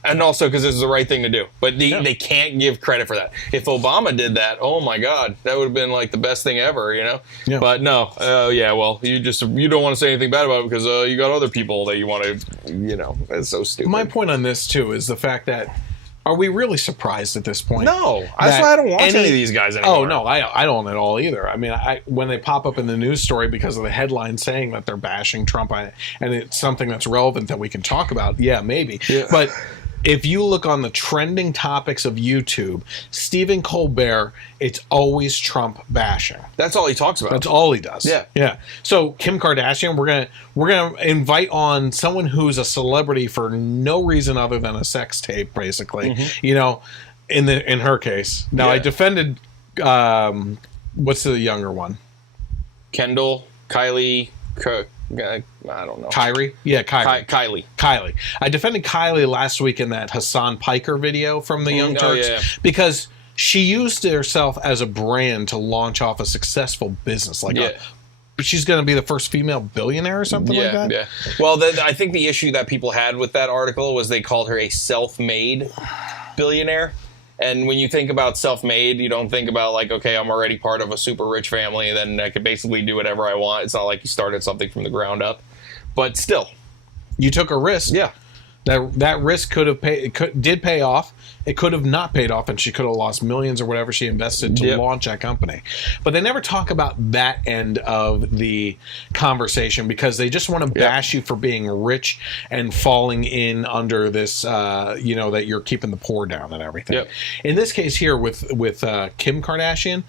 And also because this is the right thing to do. But they can't give credit for that. If Obama did that, oh my God, that would have been like the best thing ever, you know? Yeah. But no, well, you don't want to say anything bad about it because you got other people that you want to, you know, it's so stupid. My point on this, too, is the fact that, are we really surprised at this point? No, that's why I don't watch any of these guys anymore. Oh, no, I don't at all either. I mean, when they pop up in the news story because of the headline saying that they're bashing Trump, and it's something that's relevant that we can talk about, maybe. Yeah. But if you look on the trending topics of YouTube, Stephen Colbert, it's always Trump bashing. That's all he talks about. That's all he does. Yeah. So Kim Kardashian, we're gonna invite on someone who's a celebrity for no reason other than a sex tape, basically. Mm-hmm. You know, in her case. Now I defended what's the younger one? Kendall, Kylie. I don't know. Kyrie? Yeah, Kylie. I defended Kylie last week in that Hassan Piker video from the Young Turks because she used herself as a brand to launch off a successful business. Like, she's going to be the first female billionaire or something like that? Yeah. Well, I think the issue that people had with that article was they called her a self-made billionaire. And when you think about self-made, you don't think about like, okay, I'm already part of a super rich family, and then I could basically do whatever I want. It's not like you started something from the ground up. But still. You took a risk. Yeah. That risk could have did pay off. It could have not paid off, and she could have lost millions or whatever she invested to launch that company. But they never talk about that end of the conversation because they just want to bash you for being rich and falling in under this, that you're keeping the poor down and everything. Yep. In this case here with Kim Kardashian,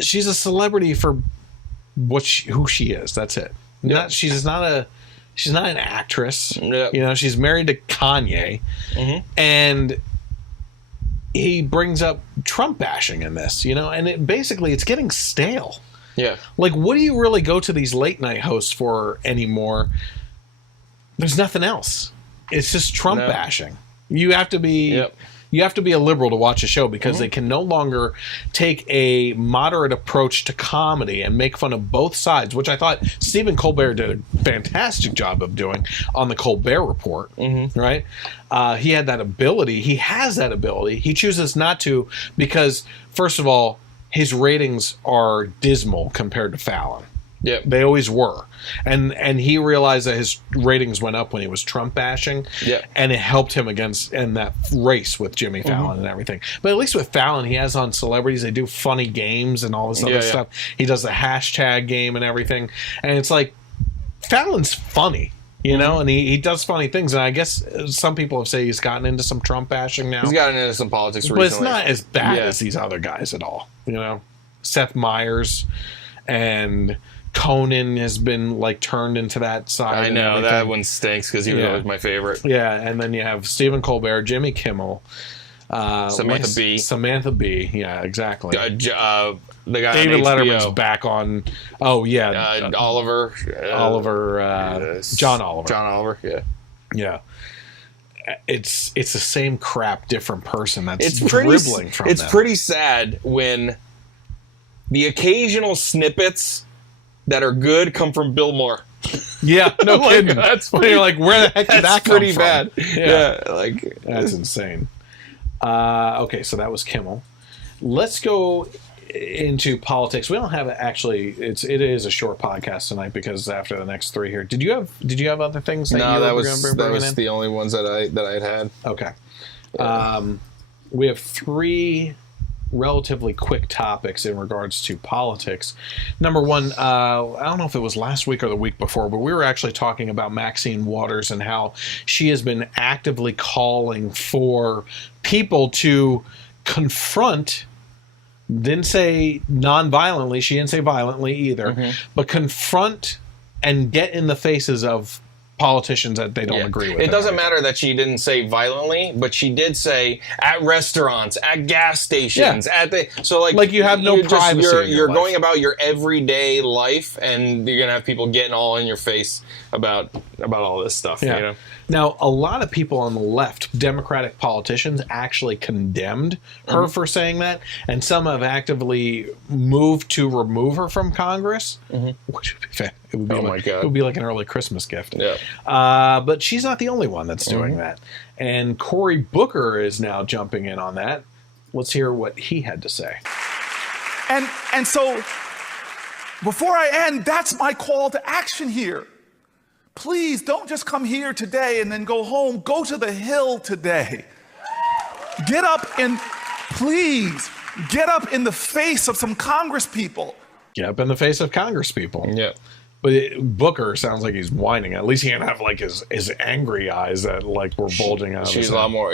she's a celebrity for who she is. That's it. Yep. She's not an actress. Yep. She's married to Kanye. And he brings up Trump bashing in this, and it's getting stale. Yeah. Like, what do you really go to these late night hosts for anymore? There's nothing else. It's just Trump bashing. You have to be you have to be a liberal to watch a show because they can no longer take a moderate approach to comedy and make fun of both sides, which I thought Stephen Colbert did a fantastic job of doing on the Colbert Report, right? He had that ability. He has that ability. He chooses not to because, first of all, his ratings are dismal compared to Fallon. Yep. They always were. And he realized that his ratings went up when he was Trump bashing. Yep. And it helped him in that race with Jimmy Fallon and everything. But at least with Fallon, he has on celebrities, they do funny games and all this other stuff. He does the hashtag game and everything. And it's like, Fallon's funny, and he does funny things. And I guess some people have said he's gotten into some Trump bashing now. He's gotten into some politics But recently. it's not as bad as these other guys at all, Seth Meyers and Conan has been like turned into that side. I know that one stinks because he was always my favorite. Yeah, and then you have Stephen Colbert, Jimmy Kimmel, Samantha Bee. Yeah, exactly. The guy David on Letterman's HBO. back on. Oh yeah, Oliver. John Oliver. John Oliver. Yeah. Yeah. It's the same crap, different person. That's It's dribbling from them. pretty sad when the occasional snippets that are good come from Bill Maher. Yeah, no Like, kidding. that's when you're like, where the heck did that come pretty from? bad. Yeah, that's insane. Okay, so that was Kimmel. Let's go into politics. We don't have it is a short podcast tonight because after the next three here, did you have other things? That was the only ones that I had. Okay. We have three relatively quick topics in regards to politics. Number one, I don't know if it was last week or the week before, but we were actually talking about Maxine Waters and how she has been actively calling for people to confront, didn't say non-violently, she didn't say violently either, but confront and get in the faces of politicians that they don't agree with. It doesn't matter that she didn't say violently, but she did say at restaurants, at gas stations, so you have no privacy. You're going about your everyday life, and you're gonna have people getting all in your face about all this stuff. Yeah. Now, a lot of people on the left, Democratic politicians, actually condemned her for saying that, and some have actively moved to remove her from Congress, which would be fair. It would be it would be like an early Christmas gift. Yeah. But she's not the only one that's doing that. And Cory Booker is now jumping in on that. Let's hear what he had to say. And so, before I end, that's my call to action here. Please don't just come here today and then go home. Go to the Hill today. Please get up in the face of some Congress people. Get up in the face of Congress people. Yeah. But Booker sounds like he's whining. At least he didn't have like his angry eyes that like were bulging out. She's a lot more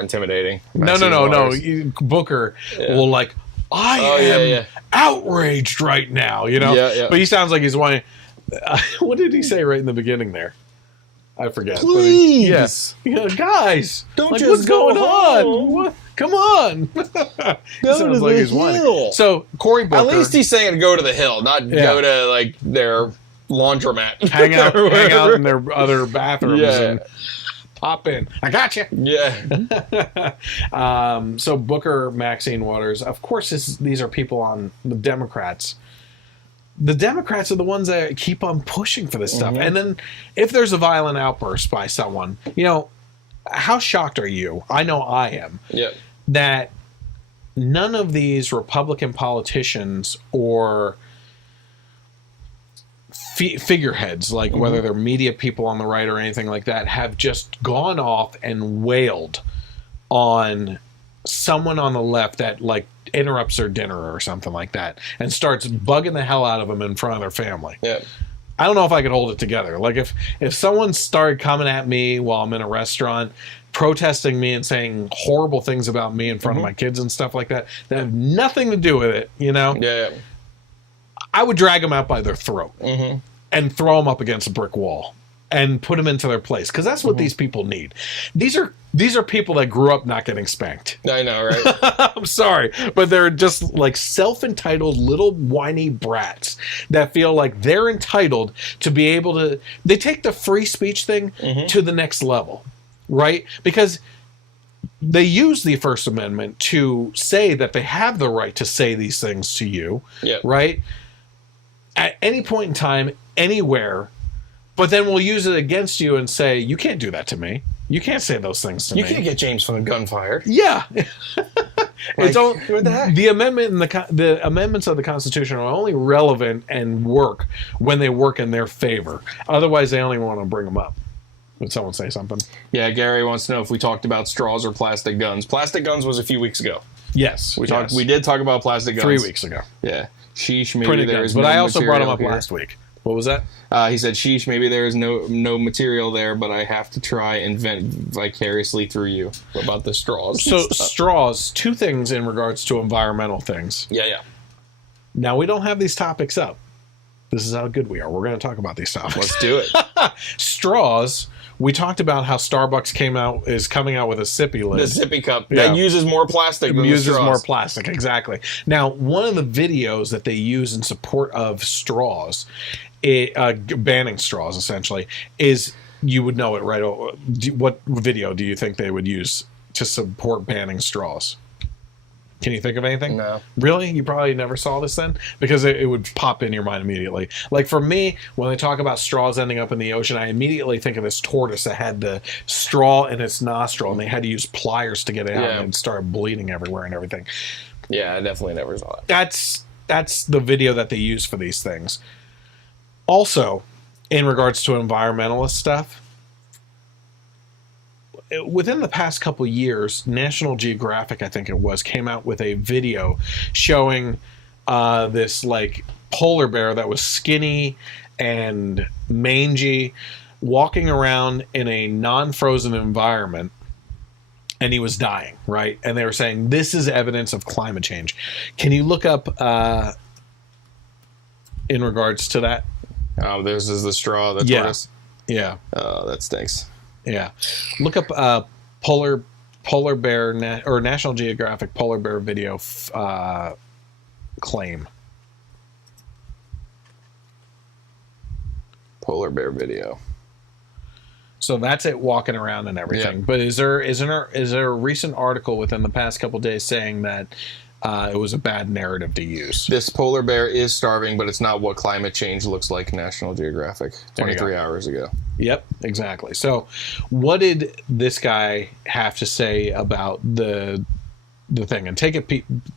intimidating. No. Booker will like, I am outraged right now. Yeah. But he sounds like he's whining. What did he say right in the beginning there? I forget. Please, guys, don't like, just what's going home. on? What? Come on. He sounds like he's whining. So Cory Booker, at least he's saying go to the Hill, not go to like their laundromat, hang out in their other bathrooms. Yeah. And pop in. I got you. Yeah. So Booker, Maxine Waters, of course, these are people on the Democrats. The Democrats are the ones that keep on pushing for this stuff. And then if there's a violent outburst by someone, how shocked are you? I know I am. Yep. That none of these Republican politicians or figureheads, like whether they're media people on the right or anything like that, have just gone off and wailed on someone on the left that like interrupts their dinner or something like that and starts bugging the hell out of them in front of their family. Yeah. I don't know if I could hold it together. Like if someone started coming at me while I'm in a restaurant, protesting me and saying horrible things about me in front of my kids and stuff like that have nothing to do with it, Yeah. I would drag them out by their throat and throw them up against a brick wall and put them into their place, because that's what these people need. These are people that grew up not getting spanked. I know, right? I'm sorry, but they're just like self-entitled little whiny brats that feel like they're entitled to be able to. They take the free speech thing to the next level, right? Because they use the First Amendment to say that they have the right to say these things to you, right? At any point in time, anywhere. But then we'll use it against you and say, you can't do that to me. You can't say those things to me. You can't get James from a gun fired. Yeah. It's all, what the heck? the amendment and the amendments of the Constitution are only relevant and work when they work in their favor. Otherwise, they only want to bring them up. Would someone say something? Yeah, Gary wants to know if we talked about straws or plastic guns. Plastic guns was a few weeks ago. Yes. We did talk about plastic guns 3 weeks ago. Yeah. Sheesh, maybe Printed there guns. is But no I also brought them up material here. last week. What was that? He said, sheesh, maybe there is no material there, but I have to try and vent vicariously through you about the straws. So straws, two things in regards to environmental things. Yeah. Now, we don't have these topics up. This is how good we are. We're going to talk about these topics. Let's do it. Straws. We talked about how Starbucks is coming out with a sippy lid. The sippy cup. Yeah. That uses more plastic than uses the straws. more plastic, exactly. Now, one of the videos that they use in support of straws, banning straws essentially, is, you would know it right. What video do you think they would use to support banning straws? Can you think of anything? No. Really? You probably never saw this then? Because it would pop in your mind immediately. Like for me, when they talk about straws ending up in the ocean, I immediately think of this tortoise that had the straw in its nostril and they had to use pliers to get it out and it started bleeding everywhere and everything. Yeah, I definitely never saw that. That's the video that they use for these things. Also, in regards to environmentalist stuff, within the past couple years, National Geographic, I think it was, came out with a video showing this like polar bear that was skinny and mangy, walking around in a non-frozen environment, and he was dying, right? And they were saying this is evidence of climate change. Can you look up in regards to that? Oh, this is the straw. The tortoise. Yeah. Oh, that stinks. Yeah, look up polar bear or National Geographic polar bear video claim. Polar bear video. So that's it, walking around and everything. Yeah. But is there a recent article within the past couple of days saying that it was a bad narrative to use? This polar bear is starving, but it's not what climate change looks like. National Geographic, 23 hours ago. Yep, exactly. So what did this guy have to say about the thing? And take it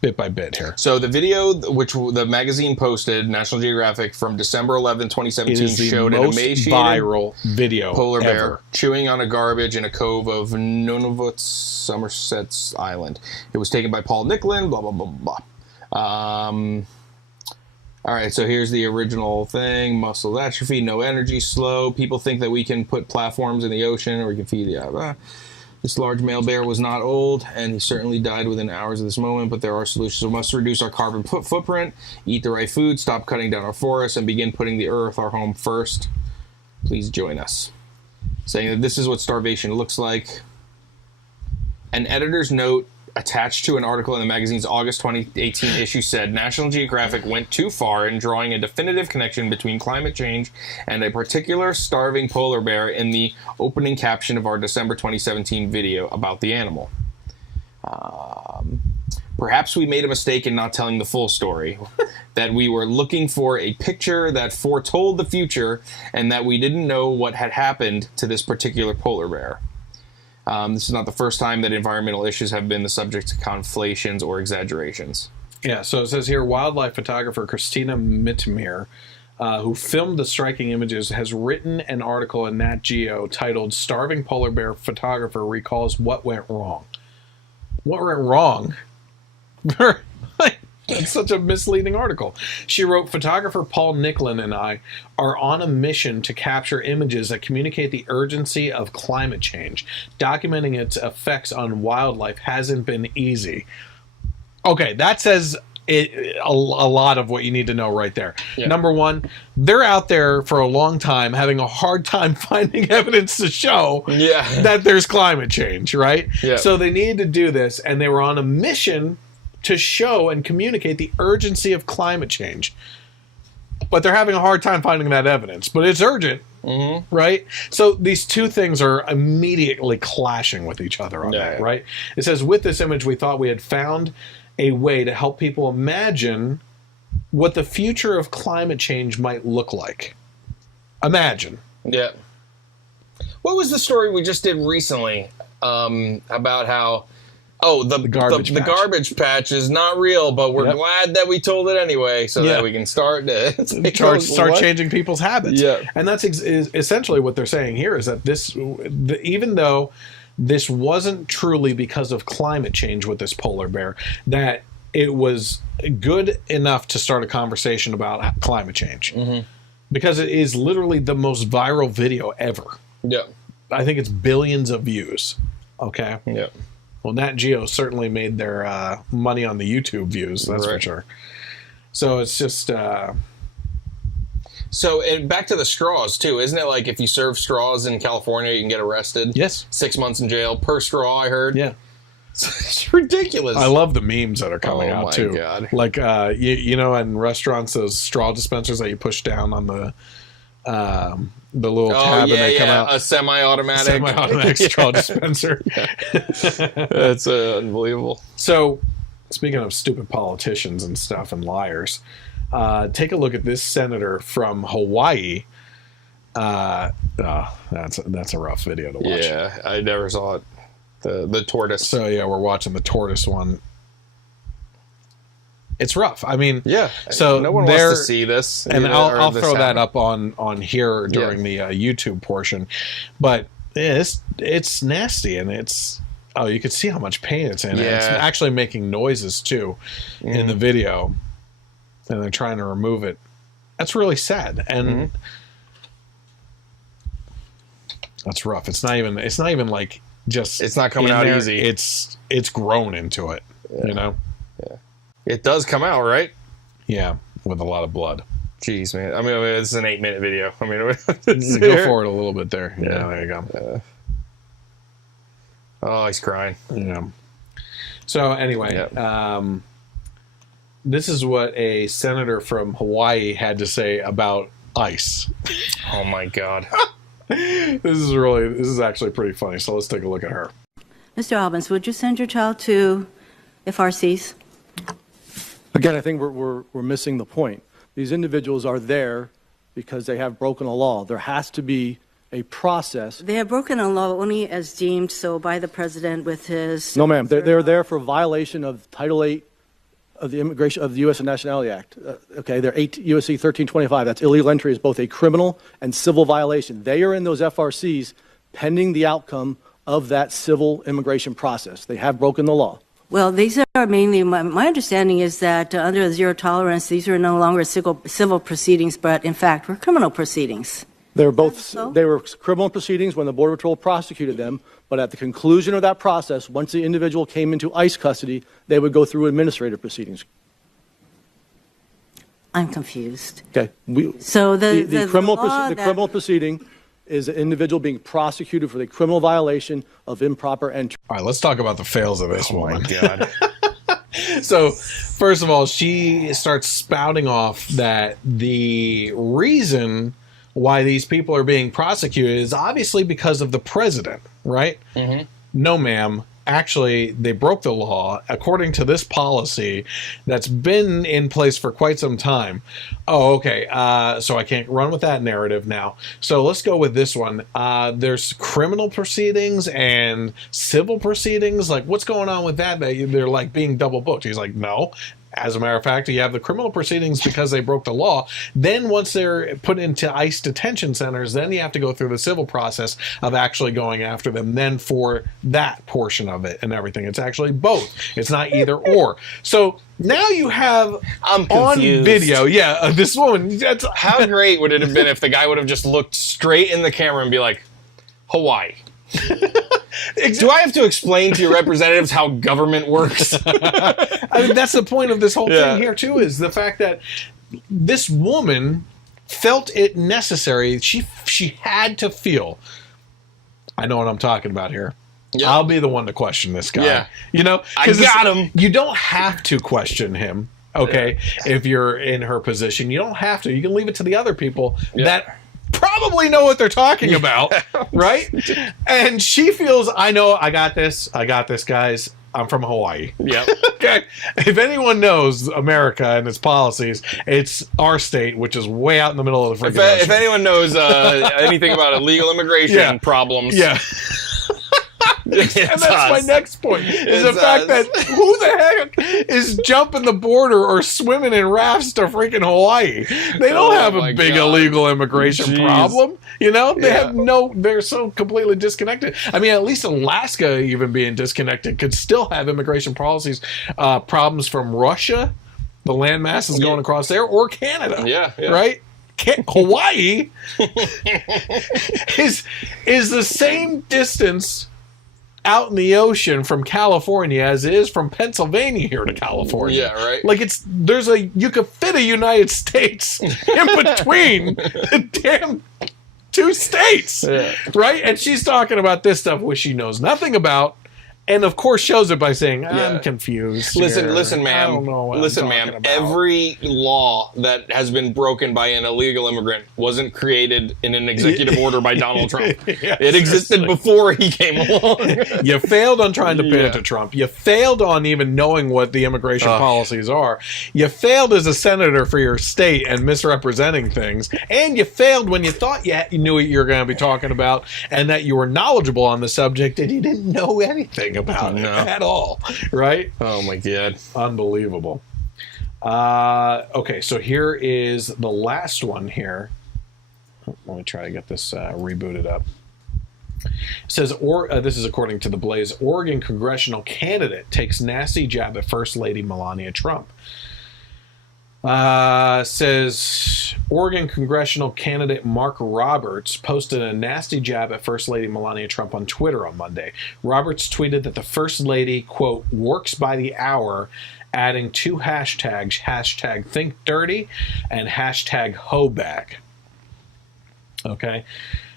bit by bit here. So the video, which the magazine posted, National Geographic, from December 11, 2017, showed an emaciated viral video polar bear ever. chewing on a garbage in a cove of Nunavut, Somerset's Island. It was taken by Paul Nicklin, blah, blah, blah, blah. All right, so here's the original thing. Muscle atrophy, no energy, slow. People think that we can put platforms in the ocean or we can feed the... This large male bear was not old, and he certainly died within hours of this moment, but there are solutions. We must reduce our carbon footprint, eat the right food, stop cutting down our forests, and begin putting the earth, our home, first. Please join us. Saying that this is what starvation looks like. An editor's note attached to an article in the magazine's August 2018 issue said National Geographic went too far in drawing a definitive connection between climate change and a particular starving polar bear in the opening caption of our December 2017 video about the animal. Perhaps we made a mistake in not telling the full story, that we were looking for a picture that foretold the future and that we didn't know what had happened to this particular polar bear. This is not the first time that environmental issues have been the subject of conflations or exaggerations. Yeah, so it says here, wildlife photographer Christina Mittemir, who filmed the striking images, has written an article in Nat Geo titled "Starving Polar Bear Photographer Recalls What Went Wrong." What went wrong? It's such a misleading article. She wrote, photographer Paul Nicklin and I are on a mission to capture images that communicate the urgency of climate change. Documenting its effects on wildlife hasn't been easy. Okay, that says a lot of what you need to know right there. Yeah. Number one, they're out there for a long time having a hard time finding evidence to show that there's climate change, right? Yeah. So they needed to do this, and they were on a mission to show and communicate the urgency of climate change. But they're having a hard time finding that evidence. But it's urgent, right? So these two things are immediately clashing with each other on that, right? It says, with this image, we thought we had found a way to help people imagine what the future of climate change might look like. Imagine. Yeah. What was the story we just did recently about how the garbage patch is not real, but we're glad that we told it anyway, so that we can start changing people's habits. Yeah. And that's essentially what they're saying here, is that even though this wasn't truly because of climate change with this polar bear, that it was good enough to start a conversation about climate change. Because it is literally the most viral video ever. Yeah. I think it's billions of views. Okay? Yeah. Well, Nat Geo certainly made their money on the YouTube views, that's for sure. So it's just... So, and back to the straws, too. Isn't it like if you serve straws in California, you can get arrested? Yes. 6 months in jail per straw, I heard. Yeah. It's ridiculous. I love the memes that are coming out, too. Oh, my God. Like, you know, in restaurants, those straw dispensers that you push down on the little tab and they come out. A semi-automatic straw dispenser. That's unbelievable. So, speaking of stupid politicians and stuff and liars, take a look at this senator from Hawaii. That's a rough video to watch. Yeah, I never saw it. The tortoise. So yeah, we're watching the tortoise one. It's rough. I mean, yeah. So no one wants to see this, and I'll throw that up on here during the YouTube portion. But it's nasty, and you can see how much pain it's in. Yeah. It's actually making noises too in the video, and they're trying to remove it. That's really sad, and that's rough. It's not even like just. It's not coming out easy. It's grown into it. You know. Yeah. It does come out, right? Yeah, with a lot of blood. Jeez, man. I mean, it's an 8-minute video. I mean, go forward a little bit there. Yeah, there you go. Oh, he's crying. Yeah. So anyway, this is what a senator from Hawaii had to say about ICE. Oh my God. This is actually pretty funny. So let's take a look at her. Mr. Albans, would you send your child to FRCs? Again, I think we're missing the point. These individuals are there because they have broken a law. There has to be a process. They have broken a law only as deemed so by the president with his... No, ma'am. They're there for violation of Title 8 of the Immigration of the U.S. and Nationality Act. Okay, they're USC 1325. That's illegal entry is both a criminal and civil violation. They are in those FRCs pending the outcome of that civil immigration process. They have broken the law. Well, these are mainly, my understanding is that under zero tolerance, these are no longer civil proceedings, but in fact were criminal proceedings. They were criminal proceedings when the Border Patrol prosecuted them, but at the conclusion of that process, once the individual came into ICE custody, they would go through administrative proceedings. I'm confused. Okay. So the criminal proceeding is an individual being prosecuted for the criminal violation of improper entry. All right, let's talk about the fails of this woman. my God. So, first of all, she starts spouting off that the reason why these people are being prosecuted is obviously because of the president, right? Mm-hmm. No, ma'am. Actually, they broke the law according to this policy that's been in place for quite some time. Oh, okay. So I can't run with that narrative now. So let's go with this one. There's criminal proceedings and civil proceedings. Like, what's going on with that? They're like being double booked. He's like, no. As a matter of fact, you have the criminal proceedings because they broke the law. Then once they're put into ICE detention centers, then you have to go through the civil process of actually going after them. Then for that portion of it and everything, it's actually both. It's not either or. So now you have on video, this woman. How great would it have been if the guy would have just looked straight in the camera and be like, Hawaii. Do I have to explain to your representatives how government works? I mean, that's the point of this whole thing here, too, is the fact that this woman felt it necessary. She had to feel. I know what I'm talking about here. Yeah. I'll be the one to question this guy. Yeah. You know? I got him. You don't have to question him, okay, if you're in her position. You don't have to. You can leave it to the other people that probably know what they're talking about, right? And she feels, I know, I got this, guys. I'm from Hawaii. Yep. Okay. If anyone knows America and its policies, it's our state, which is way out in the middle of the freaking ocean. If anyone knows anything about illegal immigration problems, and that's my next point, is the fact that who the heck is jumping the border or swimming in rafts to freaking Hawaii? They don't have a big illegal immigration problem. You know, they have they're so completely disconnected. I mean, at least Alaska, even being disconnected, could still have immigration policies, problems from Russia, the landmass is going across there, or Canada. Right? Hawaii is the same distance out in the ocean from California as it is from Pennsylvania here to California. Yeah, right. Like you could fit a United States in between the damn two states, right? And she's talking about this stuff which she knows nothing about. And of course shows it by saying, I'm confused. Listen, ma'am. I don't know what listen, I'm ma'am. talking about. Every law that has been broken by an illegal immigrant wasn't created in an executive order by Donald Trump. It existed before he came along. You failed on trying to pin it to Trump. You failed on even knowing what the immigration policies are. You failed as a senator for your state and misrepresenting things. And you failed when you thought you knew what you were going to be talking about and that you were knowledgeable on the subject and you didn't know anything about it at all, right? Oh my God. Unbelievable. Okay, so here is the last one here. Let me try to get this rebooted up. It says, this is according to The Blaze, Oregon congressional candidate takes nasty jab at First Lady Melania Trump. Says Oregon congressional candidate Mark Roberts posted a nasty jab at First Lady Melania Trump on Twitter on Monday. Roberts tweeted that the First Lady, quote, works by the hour, adding two hashtags, hashtag think dirty and hashtag hoebag. Okay.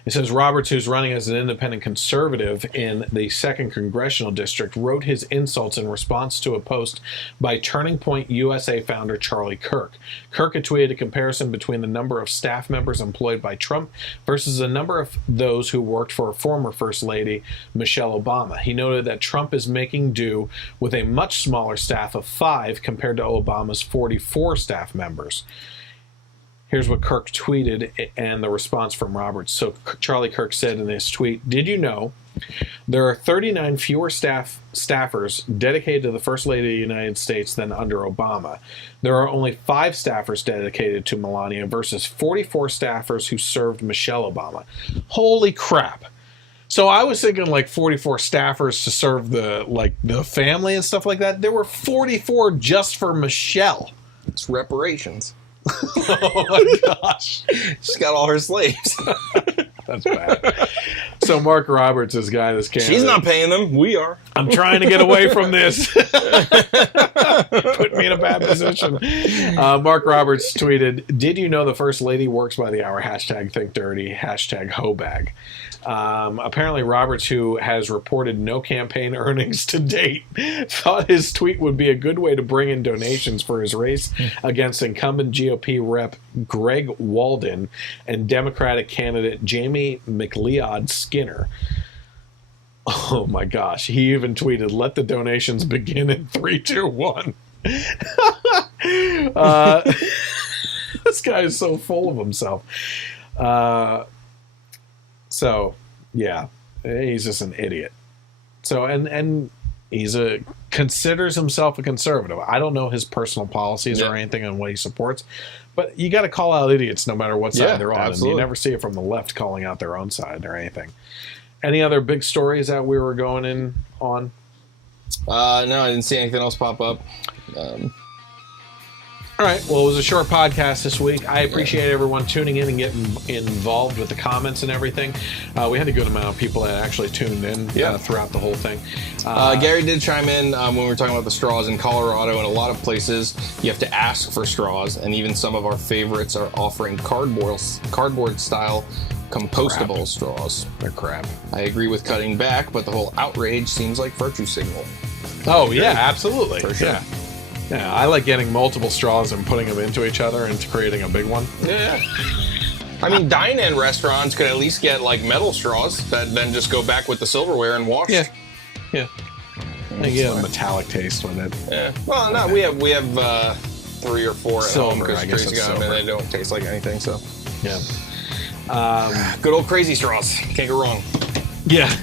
It says Roberts, who's running as an independent conservative in the 2nd Congressional District, wrote his insults in response to a post by Turning Point USA founder Charlie Kirk. Kirk had tweeted a comparison between the number of staff members employed by Trump versus the number of those who worked for former First Lady Michelle Obama. He noted that Trump is making do with a much smaller staff of 5 compared to Obama's 44 staff members. Here's what Kirk tweeted and the response from Roberts. So Charlie Kirk said in his tweet, "Did you know there are 39 fewer staffers dedicated to the First Lady of the United States than under Obama? There are only 5 staffers dedicated to Melania versus 44 staffers who served Michelle Obama." Holy crap. So I was thinking like 44 staffers to serve the family and stuff like that. There were 44 just for Michelle. It's reparations. Oh my gosh. She's got all her slaves. That's bad. So Mark Roberts is guy this candidate. She's not paying them. We are. I'm trying to get away from this. Put me in a bad position. Mark Roberts tweeted, "Did you know the First Lady works by the hour? Hashtag think dirty. Hashtag hoebag." Apparently Roberts, who has reported no campaign earnings to date, thought his tweet would be a good way to bring in donations for his race against incumbent GOP rep Greg Walden and Democratic candidate Jamie McLeod Skinner. Oh my gosh. He even tweeted, "Let the donations begin in 3, 2, 1." This guy is so full of himself. So, yeah, he's just an idiot. So, and he's considers himself a conservative. I don't know his personal policies or anything on what he supports, but you got to call out idiots no matter what side they're on. Absolutely. And you never see it from the left calling out their own side or anything. Any other big stories that we were going in on? No, I didn't see anything else pop up. All right. Well, it was a short podcast this week. I appreciate everyone tuning in and getting involved with the comments and everything. We had a good amount of people that actually tuned in throughout the whole thing. Gary did chime in when we were talking about the straws in Colorado. In a lot of places, you have to ask for straws, and even some of our favorites are offering cardboard-style compostable straws. They're crap. I agree with cutting back, but the whole outrage seems like virtue signal. Oh, yeah, absolutely. For sure. Yeah, I like getting multiple straws and putting them into each other and creating a big one. Yeah. I mean, dine-in restaurants could at least get like metal straws that then just go back with the silverware and wash. Yeah. And get a metallic taste with it. Yeah. Well, no, we have 3 or 4 at home because I guess Tracy it's got them and silver. they don't taste like anything. So Yeah. Good old crazy straws. Can't go wrong. Yeah,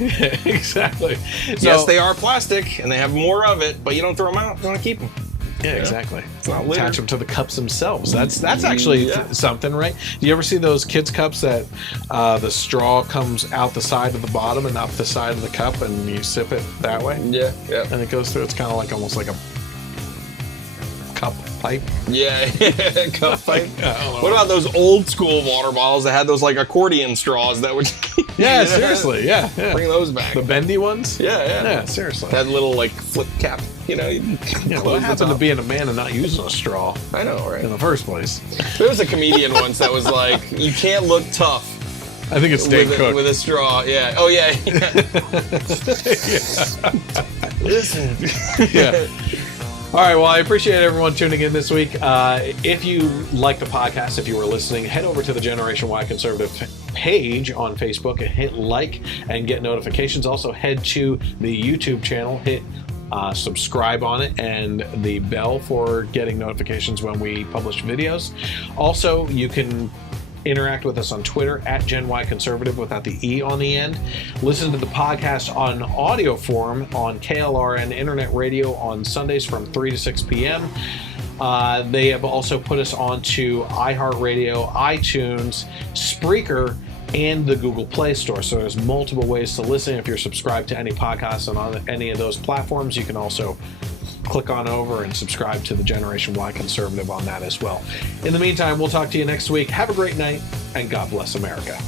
exactly. So, Yes, they are plastic and they have more of it, but you don't throw them out. You want to keep them. Yeah, exactly. It's not litter. Attach them to the cups themselves. That's actually something, right? Do you ever see those kids' cups that the straw comes out the side of the bottom and up the side of the cup, and you sip it that way? Yeah. And it goes through. It's kind of like almost like a cup pipe. Yeah, cup pipe. I don't know. What about those old school water bottles that had those like accordion straws that would? Yeah, seriously. Yeah. Bring those back. The bendy ones. Yeah, seriously. That little like flip cap. You know. What happened to being a man and not using a straw I know, right? in the first place? There was a comedian once that was like, "You can't look tough I think it's Dane Cook. with a straw." Yeah. Oh yeah. Listen. Yeah. All right, well, I appreciate everyone tuning in this week. If you like the podcast, if you were listening, head over to the Generation Y Conservative page on Facebook and hit like and get notifications. Also, head to the YouTube channel, hit subscribe on it, and the bell for getting notifications when we publish videos. Also, you can interact with us on Twitter at Gen Y Conservative without the E on the end. Listen to the podcast on audio form on KLRN Internet Radio on Sundays from 3 to 6 p.m. They have also put us onto iHeartRadio, iTunes, Spreaker, and the Google Play Store. So there's multiple ways to listen. If you're subscribed to any podcast on any of those platforms, you can also click on over and subscribe to the Generation Y Conservative on that as well. In the meantime, we'll talk to you next week. Have a great night, and God bless America.